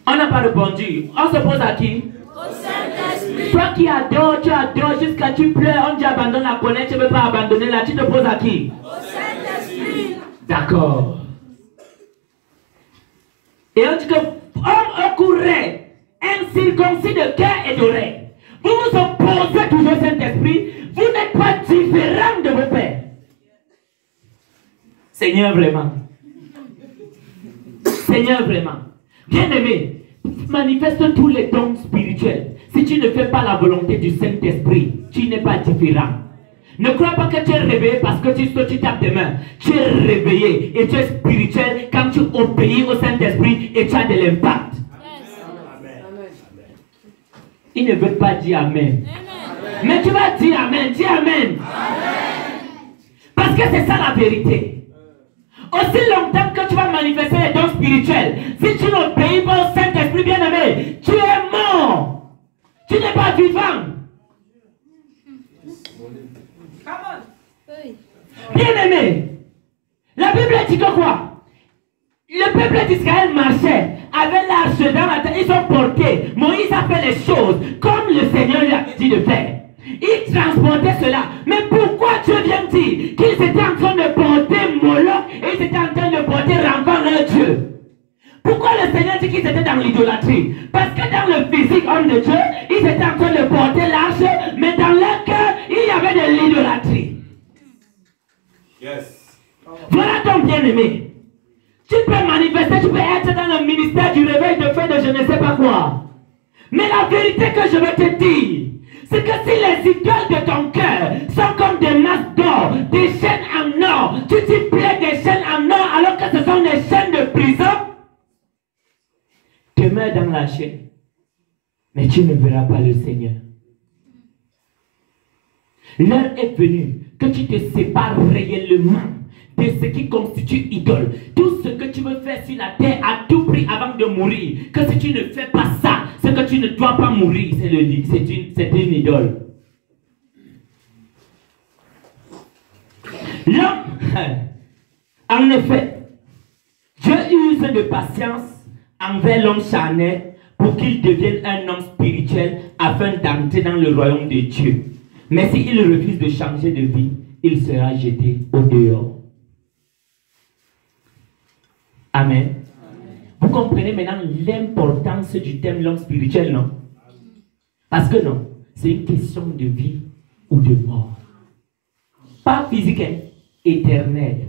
On n'a pas répondu. On se pose à qui? Au Saint-Esprit. Toi qui adores, tu adores jusqu'à tu pleures. On dit abandonne la connaître, tu ne veux pas abandonner là. Tu te poses à qui? Au Saint-Esprit. D'accord. Et on dit que homme courait, incirconcis de cœur et d'oreille. Vous vous opposez toujours au Saint-Esprit. Vous n'êtes pas différent de vos pères. Seigneur, vraiment. Seigneur, vraiment. Bien-aimé, manifeste tous les dons spirituels. Si tu ne fais pas la volonté du Saint-Esprit, tu n'es pas différent. Ne crois pas que tu es réveillé parce que tu tapes des mains. Tu es réveillé et tu es spirituel quand tu obéis au Saint-Esprit et tu as de l'impact. Il ne veut pas dire Amen. Mais tu vas dire Amen. Dis Amen. Parce que c'est ça la vérité. Aussi longtemps que tu vas manifester les dons spirituels, si tu n'obéis pas au Saint-Esprit bien-aimé, tu es mort. Tu n'es pas vivant. Bien-aimé, la Bible dit que quoi? Le peuple d'Israël marchait avec l'arche dans la tête, ils sont portés. Moïse a fait les choses comme le Seigneur lui a dit de faire. Il transportait cela. Mais pourquoi Dieu vient dire qu'ils étaient en train de porter Moloch et ils étaient en train de porter encore leur Dieu? Pourquoi le Seigneur dit qu'ils étaient dans l'idolâtrie? Parce que dans le physique homme de Dieu, ils étaient en train de porter l'arche, mais dans leur cœur, il y avait de l'idolâtrie. Yes. Voilà ton bien-aimé. Tu peux manifester, tu peux être dans le ministère du réveil de feu de je ne sais pas quoi. Mais la vérité que je vais te dire, c'est que si les idoles de ton cœur sont comme des masses d'or, des chaînes en or, tu t'y plais des chaînes en or alors que ce sont des chaînes de prison, tu meurs dans la chaîne, mais tu ne verras pas le Seigneur. L'heure est venue que tu te sépares réellement de ce qui constitue idole. Tout ce que tu veux faire sur la terre à tout prix avant de mourir, que si tu ne fais pas ça, c'est que tu ne dois pas mourir, c'est une idole. L'homme, en effet, Dieu use de patience envers l'homme charnel pour qu'il devienne un homme spirituel afin d'entrer dans le royaume de Dieu. Mais s'il refuse de changer de vie, il sera jeté au dehors. Amen. Vous comprenez maintenant l'importance du thème l'homme spirituel, non? Parce que non, c'est une question de vie ou de mort. Pas physique, hein, éternel.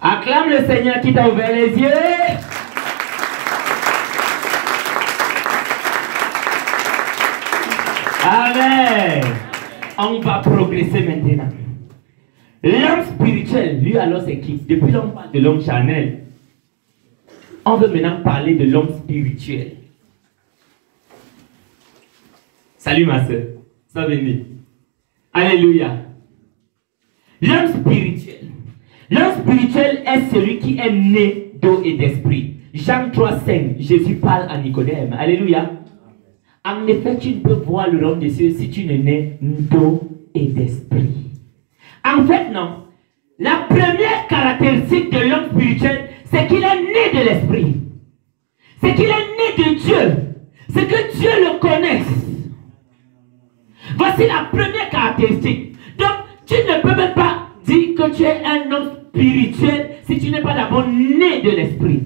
Acclame le Seigneur qui t'a ouvert les yeux. Amen. On va progresser maintenant. L'homme spirituel, lui alors c'est qui? Depuis l'on parle de l'homme charnel, on veut maintenant parler de l'homme spirituel. Salut ma soeur, ça béni. Alléluia. L'homme spirituel. L'homme spirituel est celui qui est né d'eau et d'esprit. Jean 3,5, Jésus parle à Nicodème. Alléluia. En effet, tu ne peux voir le royaume des cieux si tu ne nais d'eau et d'esprit. En fait, non. La première caractéristique de l'homme spirituel, c'est qu'il est né de l'esprit. C'est qu'il est né de Dieu. C'est que Dieu le connaisse. Voici la première caractéristique. Donc, tu ne peux même pas dire que tu es un homme spirituel si tu n'es pas d'abord né de l'esprit.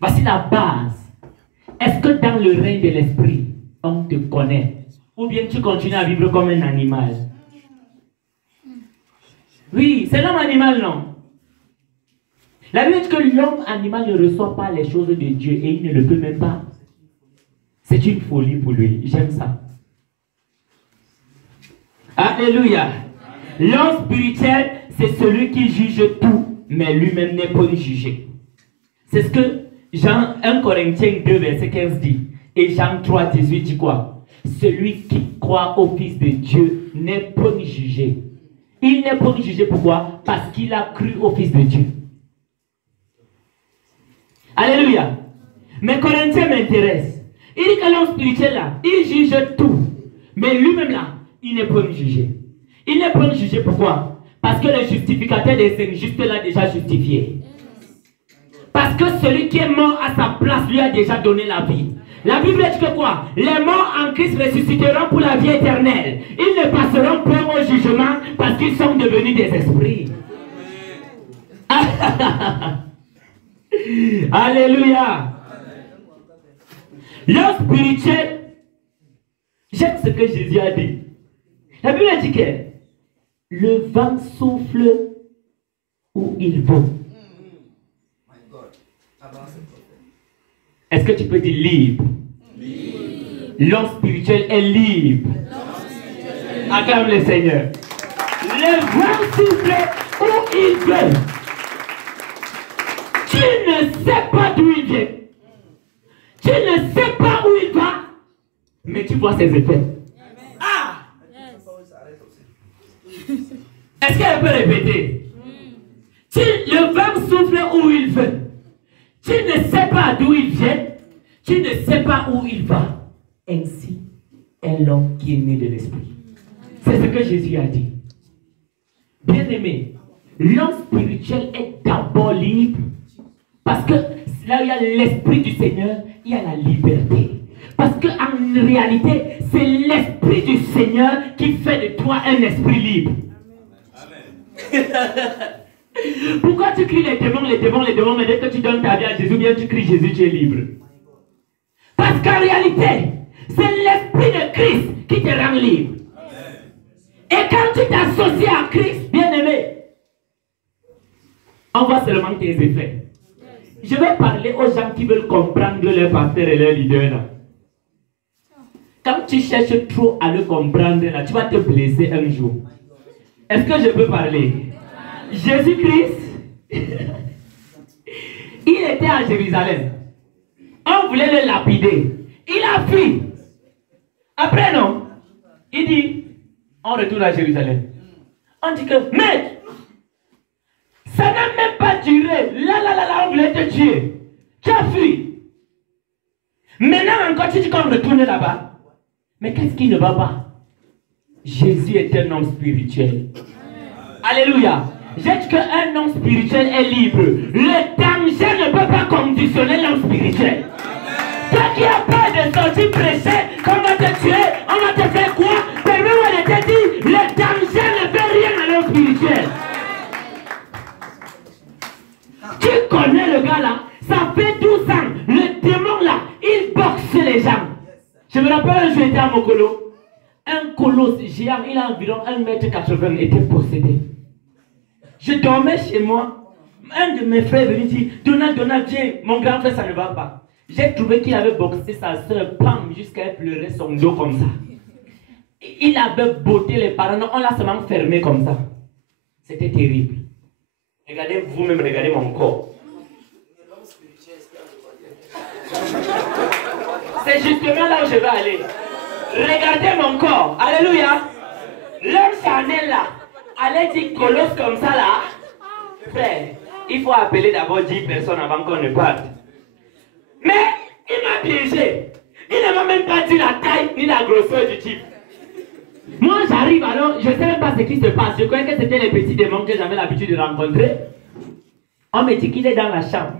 Voici la base. Est-ce que dans le règne de l'esprit, on te connaît? Ou bien tu continues à vivre comme un animal? Oui, c'est l'homme animal, non? La Bible dit que l'homme animal ne reçoit pas les choses de Dieu et il ne le peut même pas. C'est une folie pour lui. J'aime ça. Alléluia. L'homme spirituel, c'est celui qui juge tout, mais lui-même n'est pas jugé. C'est ce que Jean 1 Corinthiens 2, verset 15 dit. Et Jean 3, 18 dit quoi? Celui qui croit au Fils de Dieu n'est pas jugé. Il n'est pas jugé pourquoi? Parce qu'il a cru au Fils de Dieu. Alléluia. Mais Corinthiens m'intéresse. Il dit que l'homme spirituel là, il juge tout. Mais lui-même là, il ne peut me juger. Il ne peut me juger pourquoi? Parce que le justificateur des injustes l'a déjà justifié. Parce que celui qui est mort à sa place lui a déjà donné la vie. La Bible dit que quoi? Les morts en Christ ressusciteront pour la vie éternelle. Ils ne passeront pas au jugement parce qu'ils sont devenus des esprits. Alléluia. L'homme spirituel, j'aime ce que Jésus a dit. La Bible dit que le vent souffle où il veut. Est-ce que tu peux dire libre? L'homme spirituel est libre. Acclame le Seigneur. Le vent souffle où il veut. Tu ne sais pas d'où il vient. Tu ne sais pas où il va. Mais tu vois ses effets. Ah! Est-ce qu'elle peut répéter? Le vent souffle où il veut. Tu ne sais pas d'où il vient. Tu ne sais pas où il va. Ainsi est l'homme qui est né de l'esprit. C'est ce que Jésus a dit. Bien-aimé, l'homme spirituel est d'abord libre. Parce que là où il y a l'esprit du Seigneur, il y a la liberté. Parce qu'en réalité, c'est l'esprit du Seigneur qui fait de toi un esprit libre. Amen. Pourquoi tu cries les démons, mais dès que tu donnes ta vie à Jésus, bien tu cries Jésus, tu es libre. Parce qu'en réalité, c'est l'esprit de Christ qui te rend libre. Et quand tu t'associes à Christ, bien-aimé, on voit seulement tes effets. Je vais parler aux gens qui veulent comprendre leur pasteur et leur leader là. Quand tu cherches trop à le comprendre là, tu vas te blesser un jour. Est-ce que je peux parler? Jésus-Christ, il était à Jérusalem. On voulait le lapider. Il a fui. Après non, il dit, on retourne à Jérusalem. On dit que, maître, ça n'a même pas duré. Là, on voulait te tuer. Tu as fui. Maintenant encore, tu dis qu'on retourne là-bas. Mais qu'est-ce qui ne va pas? Jésus est un homme spirituel. Alléluia. J'ai dit qu'un homme spirituel est libre. Le danger ne peut pas conditionner l'homme spirituel. Toi qui as peur de sortir prêcher, qu'on va te tuer, on va te faire quoi? Permets-moi de te dire, le danger ne fait rien à l'homme spirituel. Tu connais le gars là, ça fait 12 ans, le démon là, il boxe les gens. Je me rappelle un jour, j'étais à Mokolo. Un colosse géant, il a environ 1,80 m, était possédé. Je dormais chez moi. Un de mes frères est venu dire, Donald, viens, mon grand frère, ça ne va pas. J'ai trouvé qu'il avait boxé sa soeur, pam, jusqu'à elle pleurait son dos comme ça. Il avait botté les parents, on l'a seulement fermé comme ça. C'était terrible. Regardez vous-même, regardez mon corps. C'est justement là où je vais aller. Regardez mon corps. Alléluia. L'homme charnel là, allez dire colosse comme ça là. Frère, il faut appeler d'abord 10 personnes avant qu'on ne parte. Mais il m'a piégé. Il ne m'a même pas dit la taille ni la grosseur du type. Moi j'arrive alors, je ne sais même pas ce qui se passe. Je croyais que c'était les petits démons que j'avais l'habitude de rencontrer. On me dit qu'il est dans la chambre.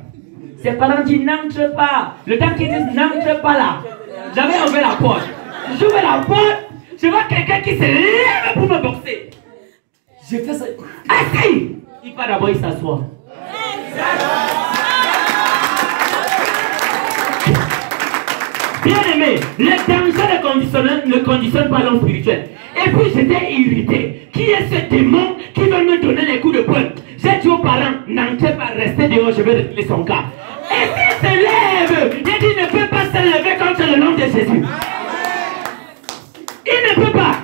Ses parents disent n'entre pas. Le temps qu'ils disent n'entre pas là. J'avais ouvert la porte. J'ouvre la porte. Je vois quelqu'un qui se lève pour me boxer. Je fais ça. Assis. Il part d'abord, il s'assoit. Bien aimé, le danger ne conditionne pas l'homme spirituel. Et puis j'étais irrité. Qui est ce démon qui veut me donner les coups de poing? J'ai dit aux parents, n'entrez pas, restez dehors, je vais régler son cas. Et s'il se lève, il dit il ne peut pas se lever contre le nom de Jésus. Il ne peut pas.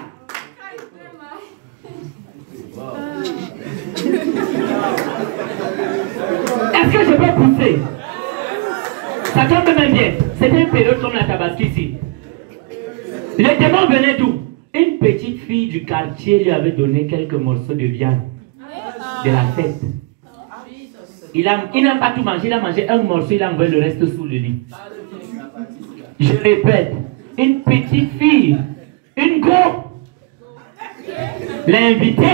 Est-ce que je peux pousser? Ça tombe même bien. C'était une période comme la Tabaski ici. Le démon venait d'où? Une petite fille du quartier lui avait donné quelques morceaux de viande de la fête. Il n'a pas tout mangé, il a mangé un morceau, il a envoyé le reste sous le lit. Je répète, une petite fille, une go, l'a invité,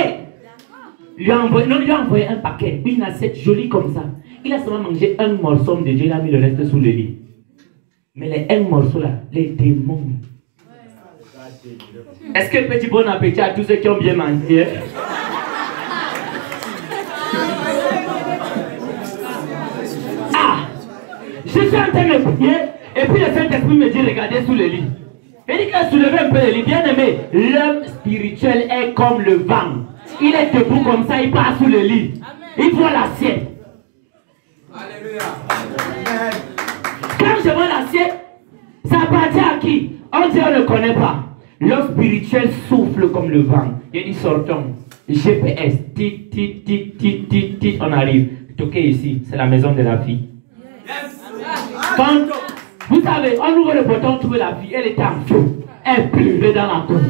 lui a envoyé un paquet, une assiette jolie comme ça. Il a seulement mangé un morceau de Dieu, il a mis le reste sous le lit. Mais les un morceau là, les démons. Est-ce que petit bon appétit à tous ceux qui ont bien mangé? Je suis en train de prier et puis le Saint-Esprit me dit regardez sous le lit. Il dit qu'il a soulevé un peu le lit. Bien aimé, l'homme spirituel est comme le vent. Il est debout comme ça, il part sous le lit. Il voit l'assiette. Alléluia. Quand je vois l'assiette, ça appartient à qui? On dit on ne connaît pas. L'homme spirituel souffle comme le vent. Il dit sortons. GPS. Tit, tit, tit, tit, tit, tit. On arrive. Toquez ici. C'est la maison de la fille. Quand, vous savez, on ouvre le bouton, on trouve la fille. Elle était en feu. Elle pleurait dans la cour.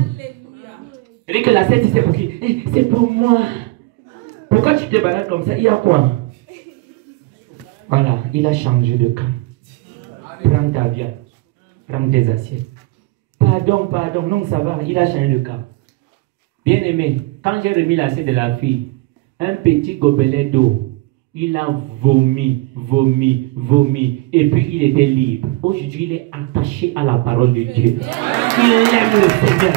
Elle dit que l'assiette, c'est pour qui? C'est pour moi. Pourquoi tu te balades comme ça? Il y a quoi? Voilà, il a changé de camp. Prends ta viande. Prends tes assiettes. Pardon, pardon, non, ça va, il a changé de camp. Bien aimé, quand j'ai remis l'assiette de la fille, un petit gobelet d'eau, il a vomi, vomi, vomi, et puis il était libre. Aujourd'hui, il est attaché à la parole de Dieu. Il aime le Seigneur.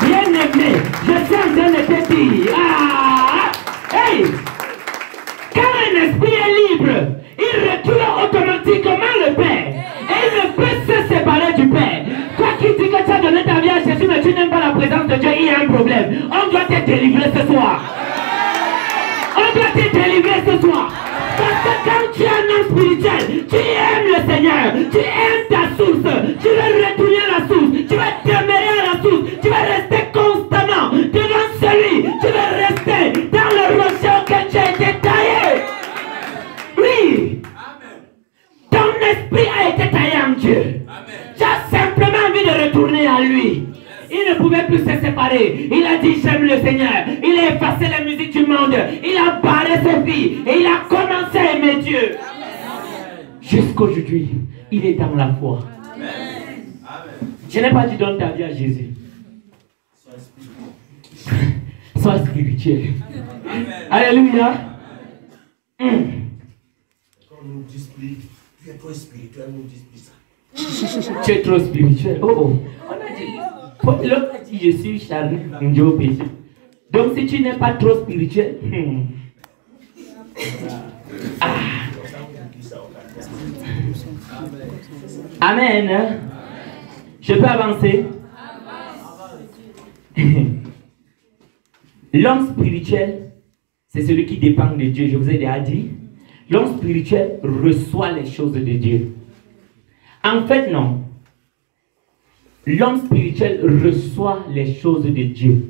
Bien aimé, je suis en train de te dire, hey, quand un esprit est libre, il retourne automatiquement le Père. Et il ne peut se séparer du Père. Toi qui dis que tu as donné ta vie à Jésus, mais tu n'aimes pas la présence de Dieu, il y a un problème. On doit te délivrer ce soir. On doit te délivrer ce soir. Parce que quand tu es un homme spirituel, tu aimes le Seigneur, tu aimes ta source, tu veux retourner à la source, tu vas demeurer à la source, tu vas rester constamment devant celui, tu vas rester dans le rocher auquel tu as été taillé. Oui. Ton esprit a été taillé en Dieu. Tu as simplement envie de retourner à lui. Il ne pouvait plus se séparer. Il a dit j'aime le Seigneur. Il a effacé la musique du monde. Il a barré ses filles. Et il a commencé à aimer Dieu. Jusqu'aujourd'hui, il est dans la foi. Je n'ai pas dit donne ta vie à Jésus. Sois spirituel. Alléluia. Quand on nous dispute, tu es trop spirituel, on nous dispute ça. Tu es trop spirituel. Oh oh. On a dit. L'autre a dit, je suis charnel au péché. Donc si tu n'es pas trop spirituel, Amen. Je peux avancer? L'homme spirituel, c'est celui qui dépend de Dieu. Je vous ai déjà dit. L'homme spirituel reçoit les choses de Dieu. En fait, non. L'homme spirituel reçoit les choses de Dieu.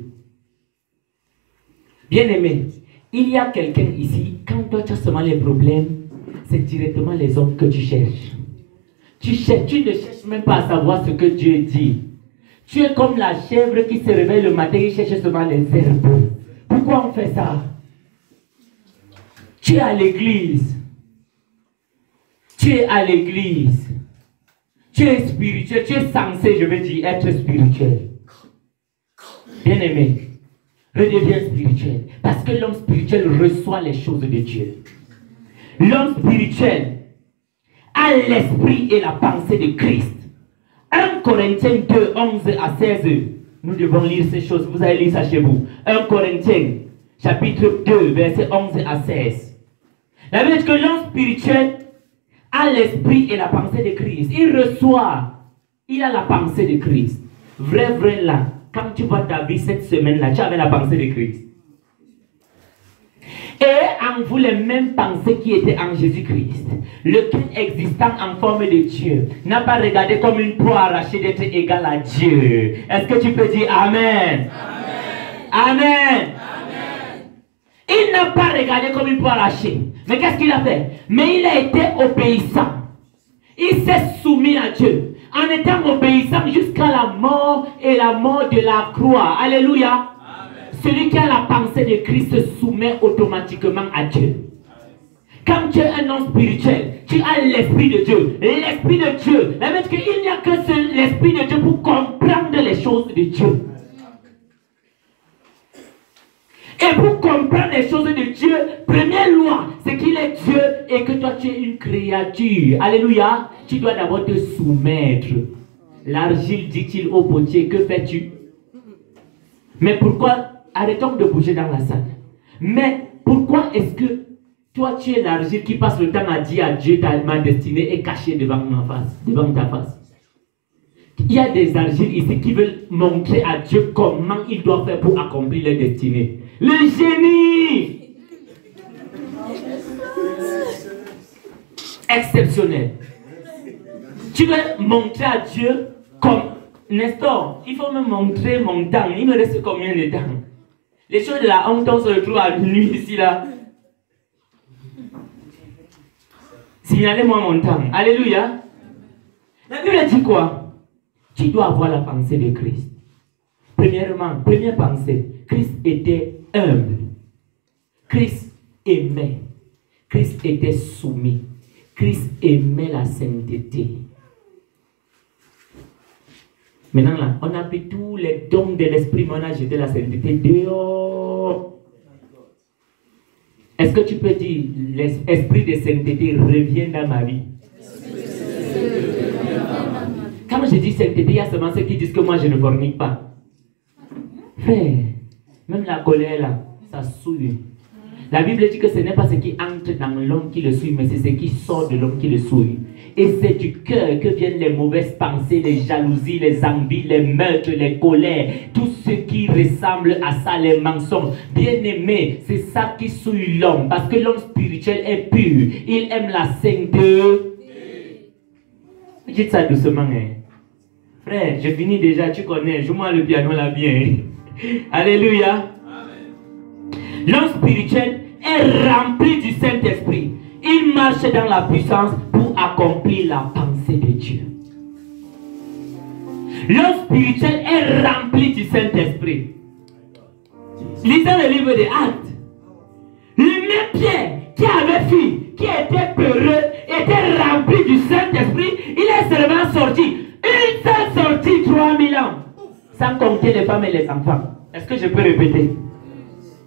Bien-aimé, il y a quelqu'un ici, quand toi tu as seulement les problèmes, c'est directement les hommes que tu cherches. Tu ne cherches même pas à savoir ce que Dieu dit. Tu es comme la chèvre qui se réveille le matin et cherche seulement les herbes. Pourquoi on fait ça? Tu es à l'église. Tu es à l'église. Tu es spirituel, tu es censé, je veux dire, être spirituel. Bien-aimé, redeviens spirituel. Parce que l'homme spirituel reçoit les choses de Dieu. L'homme spirituel a l'esprit et la pensée de Christ. 1 Corinthiens 2, 11 à 16. Nous devons lire ces choses. Vous allez lire ça chez vous. 1 Corinthiens, chapitre 2, verset 11 à 16. La Bible dit que l'homme spirituel a l'esprit et la pensée de Christ. Il reçoit. Il a la pensée de Christ. Vrai là. Quand tu vois ta vie cette semaine-là, tu avais la pensée de Christ. Et en vous les mêmes pensées qui étaient en Jésus-Christ, lequel existant en forme de Dieu, n'a pas regardé comme une proie arrachée d'être égal à Dieu. Est-ce que tu peux dire Amen? Amen. Amen. Il n'a pas regardé comme une proie arrachée. Mais qu'est-ce qu'il a fait? Mais il a été obéissant. Il s'est soumis à Dieu. En étant obéissant jusqu'à la mort et la mort de la croix. Alléluia. Amen. Celui qui a la pensée de Christ se soumet automatiquement à Dieu. Quand tu es un homme spirituel, tu as l'Esprit de Dieu. L'Esprit de Dieu. La même qu'il n'y a que l'Esprit de Dieu pour comprendre les choses de Dieu. Et pour comprendre les choses de Dieu, première loi, c'est qu'il est Dieu et que toi tu es une créature. Alléluia. Tu dois d'abord te soumettre. L'argile dit-il au potier, que fais-tu? Mais pourquoi? Arrêtons de bouger dans la salle. Mais pourquoi est-ce que toi tu es l'argile qui passe le temps à dire à Dieu ma destinée est cachée devant ma face, devant ta face? Il y a des argiles ici qui veulent montrer à Dieu comment ils doivent faire pour accomplir leur destinée. Le génie exceptionnel. Tu veux montrer à Dieu comme Nestor, il faut me montrer mon temps. Il me reste combien de temps? Les choses de la honte, on se retrouve à nuit ici là. Signalez-moi mon temps. Alléluia. La Bible dit quoi? Tu dois avoir la pensée de Christ. Premièrement, première pensée, Christ était humble. Christ aimait. Christ était soumis. Christ aimait la sainteté. Maintenant là, on a pris tous les dons de l'esprit, mais on a jeté la sainteté dehors. Est-ce que tu peux dire, l'esprit de sainteté revient dans ma vie? Quand je dis sainteté, il y a seulement ceux qui disent que moi je ne fornique pas. Frère, même la colère là, ça souille. La Bible dit que ce n'est pas ce qui entre dans l'homme qui le souille, mais c'est ce qui sort de l'homme qui le souille. Et c'est du cœur que viennent les mauvaises pensées, les jalousies, les envies, les meurtres, les colères, tout ce qui ressemble à ça, les mensonges. Bien-aimé, c'est ça qui souille l'homme, parce que l'homme spirituel est pur. Il aime la sainteté. Dites ça doucement, hein. Frère, je finis déjà, tu connais, joue-moi le piano là bien. Alléluia. L'homme spirituel est rempli du Saint-Esprit. Il marche dans la puissance pour accomplir la pensée de Dieu. L'homme spirituel est rempli du Saint-Esprit. Lisez le livre des Actes. Le même Pierre qui avait fui, qui était peureux, était rempli du Saint-Esprit. Il est seulement sorti. Une seule sortie, 3000 ans. Sans compter les femmes et les enfants. Est-ce que je peux répéter?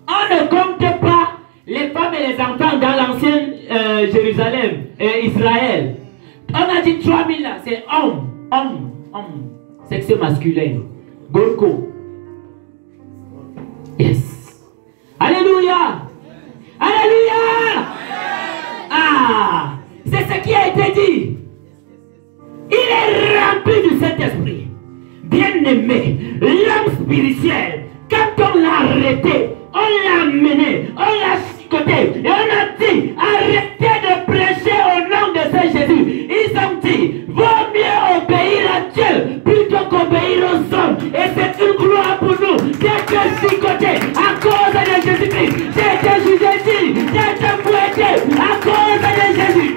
On ne compte pas les femmes et les enfants dans l'ancienne Jérusalem et Israël. On a dit 3000 là, c'est homme, sexe masculin, Gorko. Yes. Alléluia. Alléluia. Ah, c'est ce qui a été dit. Il est rempli du Saint-Esprit. Bien-aimé, l'homme spirituel, quand on l'a arrêté, on l'a mené, on l'a chicoté, et on a dit, arrêtez de prêcher au nom de Saint Jésus. Ils ont dit, vaut mieux obéir à Dieu plutôt qu'obéir aux hommes. Et c'est une gloire pour nous d'être chicoté à cause de Jésus-Christ. J'ai été jugé, j'ai été fouetté à cause de Jésus.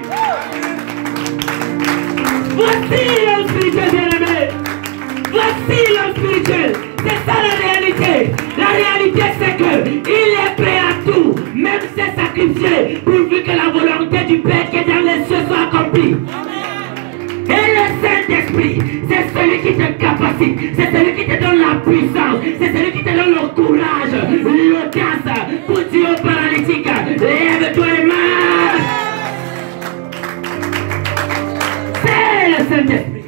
Voici l'homme spirituel, bien-aimé. Voici l'homme spirituel. C'est ça la réalité. La réalité c'est que il est prêt à tout, même se sacrifier, pourvu que la volonté du Père qui est dans les cieux soit accomplie. Et le Saint-Esprit, c'est celui qui te capacite, c'est celui qui te donne la puissance, c'est celui qui te donne le courage, l'audace pour dire aux paralytiques, lève-toi et marche. C'est le Saint-Esprit.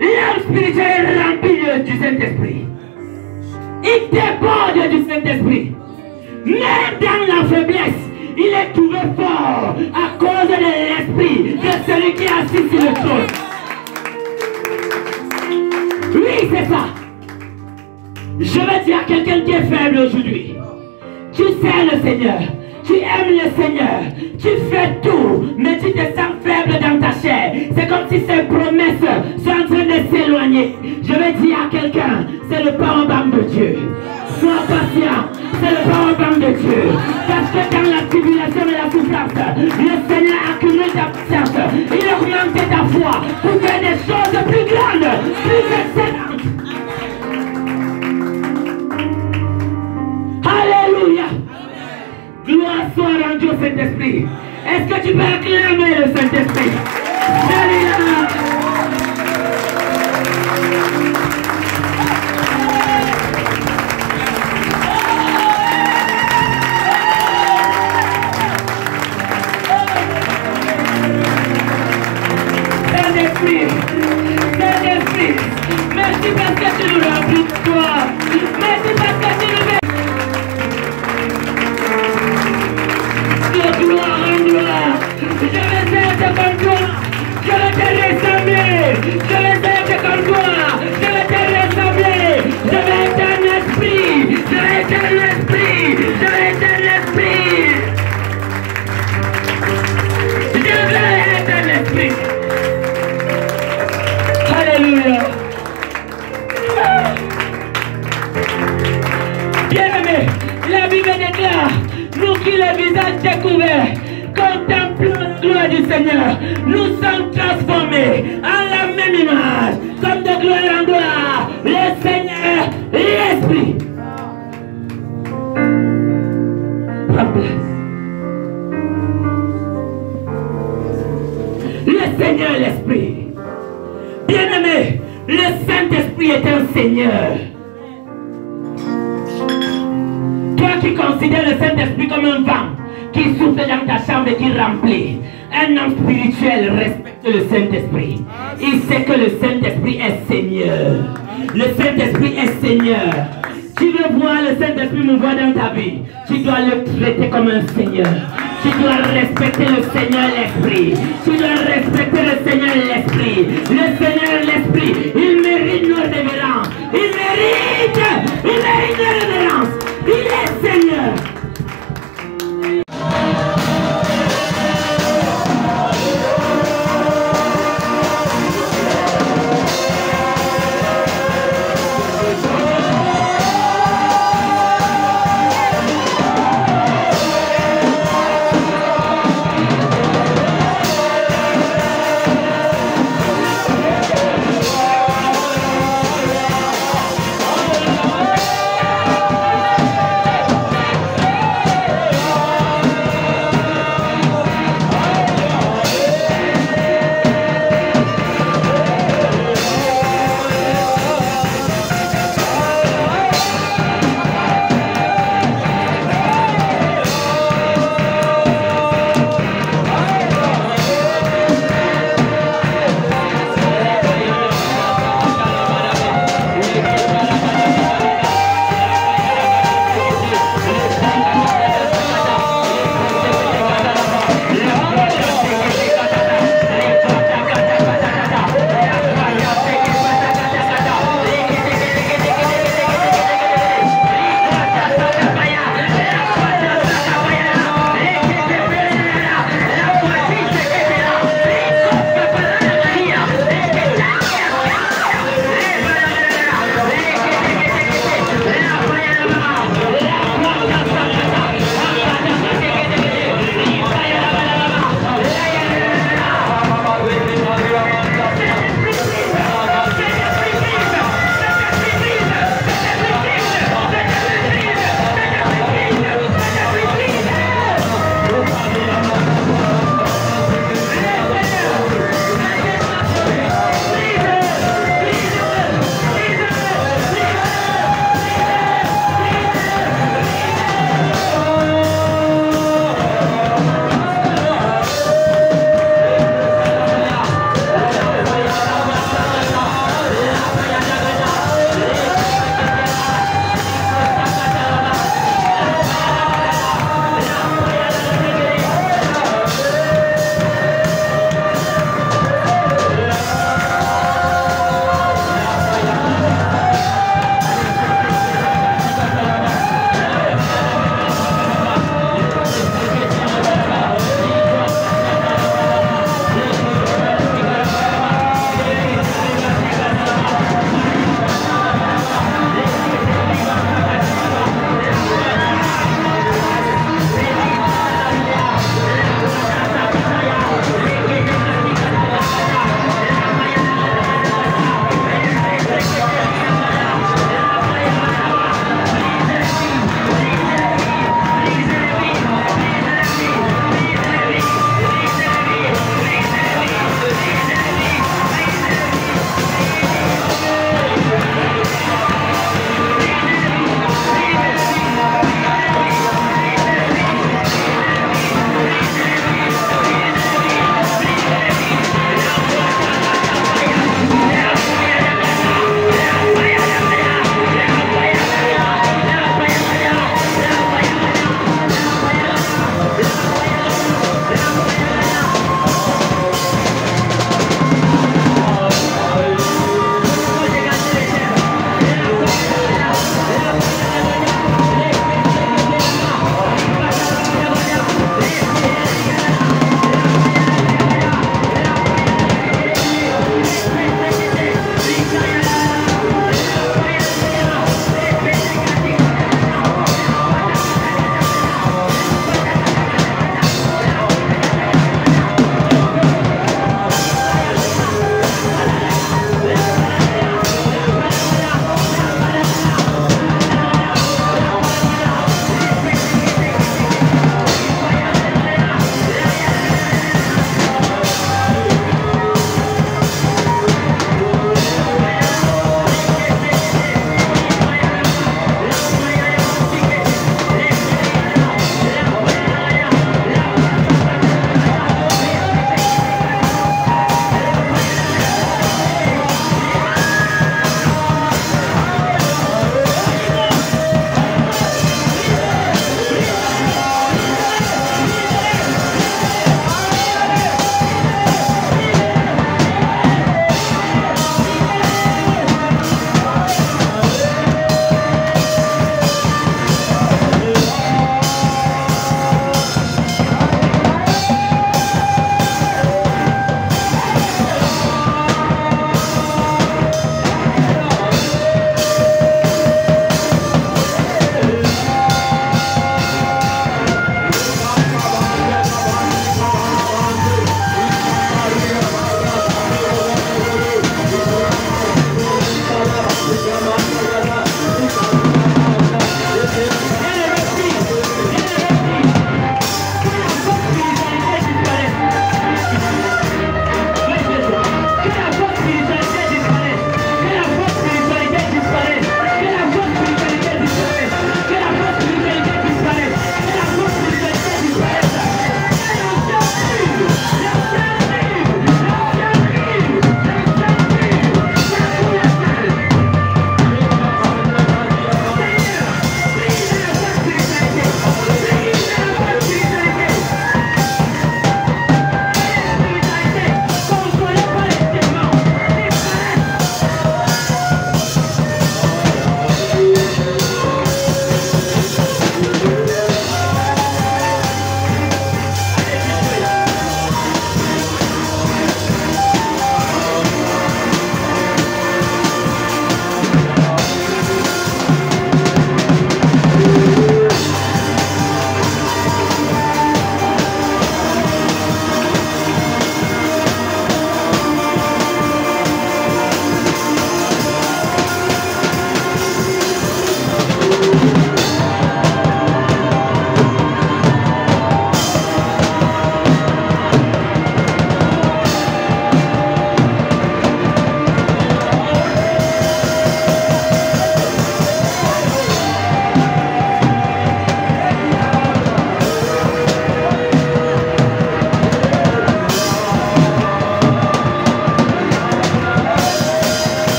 L'homme spirituel est rempli du Saint-Esprit. Il déborde du Saint-Esprit. Même dans la faiblesse, il est trouvé fort à cause de l'esprit de celui qui est assis sur le trône. Oui, c'est ça. Je vais dire à quelqu'un qui est faible aujourd'hui. Tu sais le Seigneur. Tu aimes le Seigneur. Tu fais tout, mais tu te sens faible dans ta chair. C'est comme si ces promesses sont en train de s'éloigner. Je vais dire à quelqu'un, c'est le powerbomb de Dieu. Sois patient, c'est le powerbomb de Dieu. Parce que dans la tribulation et la souffrance, le Seigneur accumule ta patience. Il augmente ta foi pour faire des choses plus grandes, plus excellentes. Alléluia. Gloire soit rendue au Saint-Esprit. Et Est-ce que tu peux acclamer le Saint-Esprit? Alléluia. Saint-Esprit, Saint-Esprit, merci parce que tu nous remplis de toi. Merci parce que tu nous mets de gloire en gloire. Je vais être comme toi. Je vais te ressembler. Je vais être comme toi. Je vais te ressembler. Je vais être un esprit. Je vais être un esprit. Je vais être un esprit. Je vais être un esprit. Alléluia. Bien-aimés, la Bible déclare, nous qui le visage découvert, contemplons la gloire du Seigneur, nous sommes transformés en la même image, comme de gloire en gloire, le Seigneur, l'Esprit. Prends place. Le Seigneur, l'Esprit. Bien-aimé, le Saint-Esprit est un Seigneur. Toi qui considères le Saint-Esprit comme un vent qui souffle dans ta chambre et qui remplit, un homme spirituel respecte le Saint-Esprit. Il sait que le Saint-Esprit est Seigneur. Le Saint-Esprit est Seigneur. Tu veux voir le Saint-Esprit mouvoir dans ta vie, tu dois le traiter comme un Seigneur. Tu dois respecter le Seigneur l'Esprit. Tu dois respecter le Seigneur l'Esprit. Le Seigneur l'Esprit, il mérite nos révérences. Il mérite nos révérences. Il est Seigneur.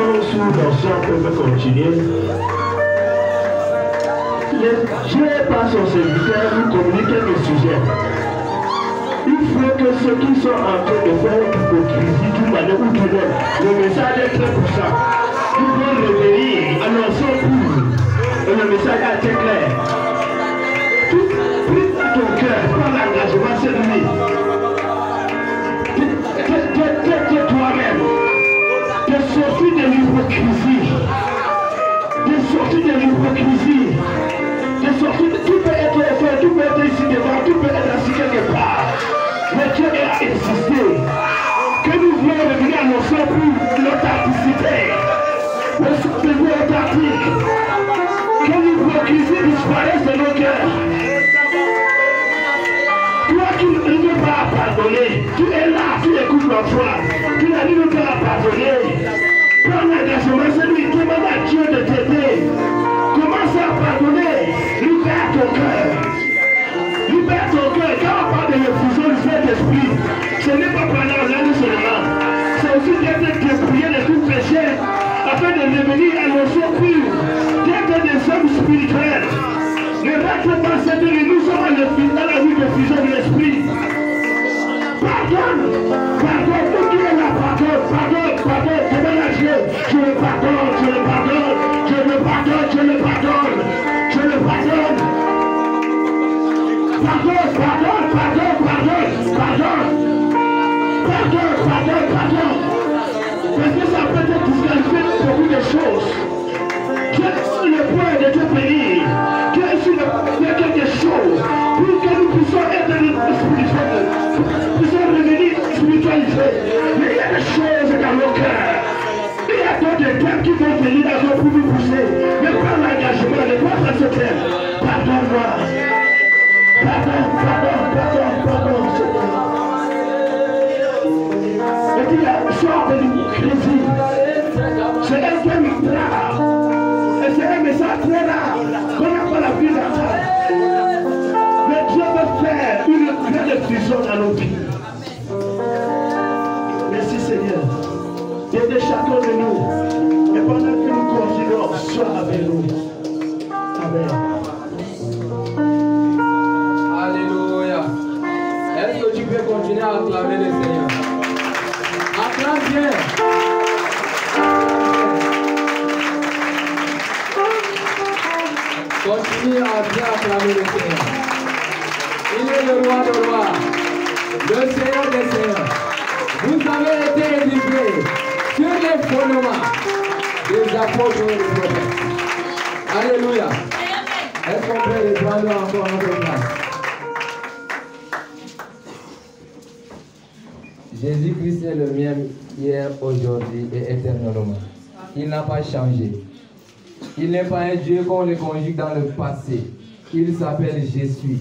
sont sous l'ensemble peuvent continuer. Dieu par son serviteur nous communique quelques sujets. Il faut que ceux qui sont en train de faire l'hypocrisie d'une manière ou d'une autre, le message est très puissant. Ils vont revenir, annonçons pour. Et le message est très clair. Prie à ton cœur par l'engagement cette nuit. T'es toi-même. T'es sorti de l'hypocrisie. T'es sorti de l'hypocrisie. T'es sorti de... Tout peut être fait, tout peut être ici devant, tout peut être assis quelque part. Mais Dieu a insisté que nous voulons revenir à nos soeurs pour l'authenticité, le soutenir authentique, que l'hypocrisie disparaisse de nos cœurs. Toi qui ne veux pas pardonner, tu es là, tu écoutes ma foi, tu n'arrives pas à pardonner. Prends l'engagement, c'est lui qui demande à Dieu de t'aider. Commence à pardonner, libère ton cœur. Libère ton cœur. Quand on parle de l'effusion du Saint-Esprit, ce n'est pas pendant l'année seulement. C'est aussi d'être dépouillé de tout péché afin de revenir à nos soins purs, d'être des hommes spirituels. Ne rate pas cette nuit, nous sommes dans la vie de fusion de l'esprit. Pardonne, pardonne, tout qui est là, pardonne, pardonne, pardonne, demande à Dieu. Je le pardonne, je le pardonne, je le pardonne, je le pardonne, je le pardonne. Pardonne, pardonne, pardonne, pardonne, pardonne. Pardonne, pardonne, pardonne. Parce que ça peut être disqualifié de beaucoup de choses. Dieu est le point de te bénir. Dieu est sur le quelque chose pour que nous puissions être spirituels. Puissions revenir spiritualisés. Mais il y a des choses dans nos cœurs. Il y a d'autres thèmes qui vont venir dans nos pour nous pousser. Mais prends l'engagement, ne pas faire ce thème. Pardonne-moi. Pardon, pardon, pardon, pardon. Et puis la sorte de l'hypocrisie, c'est un thème rare. Et c'est un message très rare qu'on n'a pas la vie d'entendre. Mais Dieu veut faire une grande fusion dans nos vies. Merci Seigneur. Aidez chacun de nous. Et pendant que nous continuons, sois avec nous. Amen. Alléluia. Est-ce que tu peux continuer à acclamer le Seigneur? Acclame bien. Continue à bien acclamer le Seigneur. Il est le roi des rois, le Seigneur des seigneurs. Vous avez été édifiés sur les fondements des apôtres et des prophètes. Alléluia. Est-ce qu'on peut les prendre encore notre place? Jésus-Christ est le même hier, aujourd'hui et éternellement. Il n'a pas changé. Il n'est pas un Dieu qu'on le conjugue dans le passé. Il s'appelle Jésus.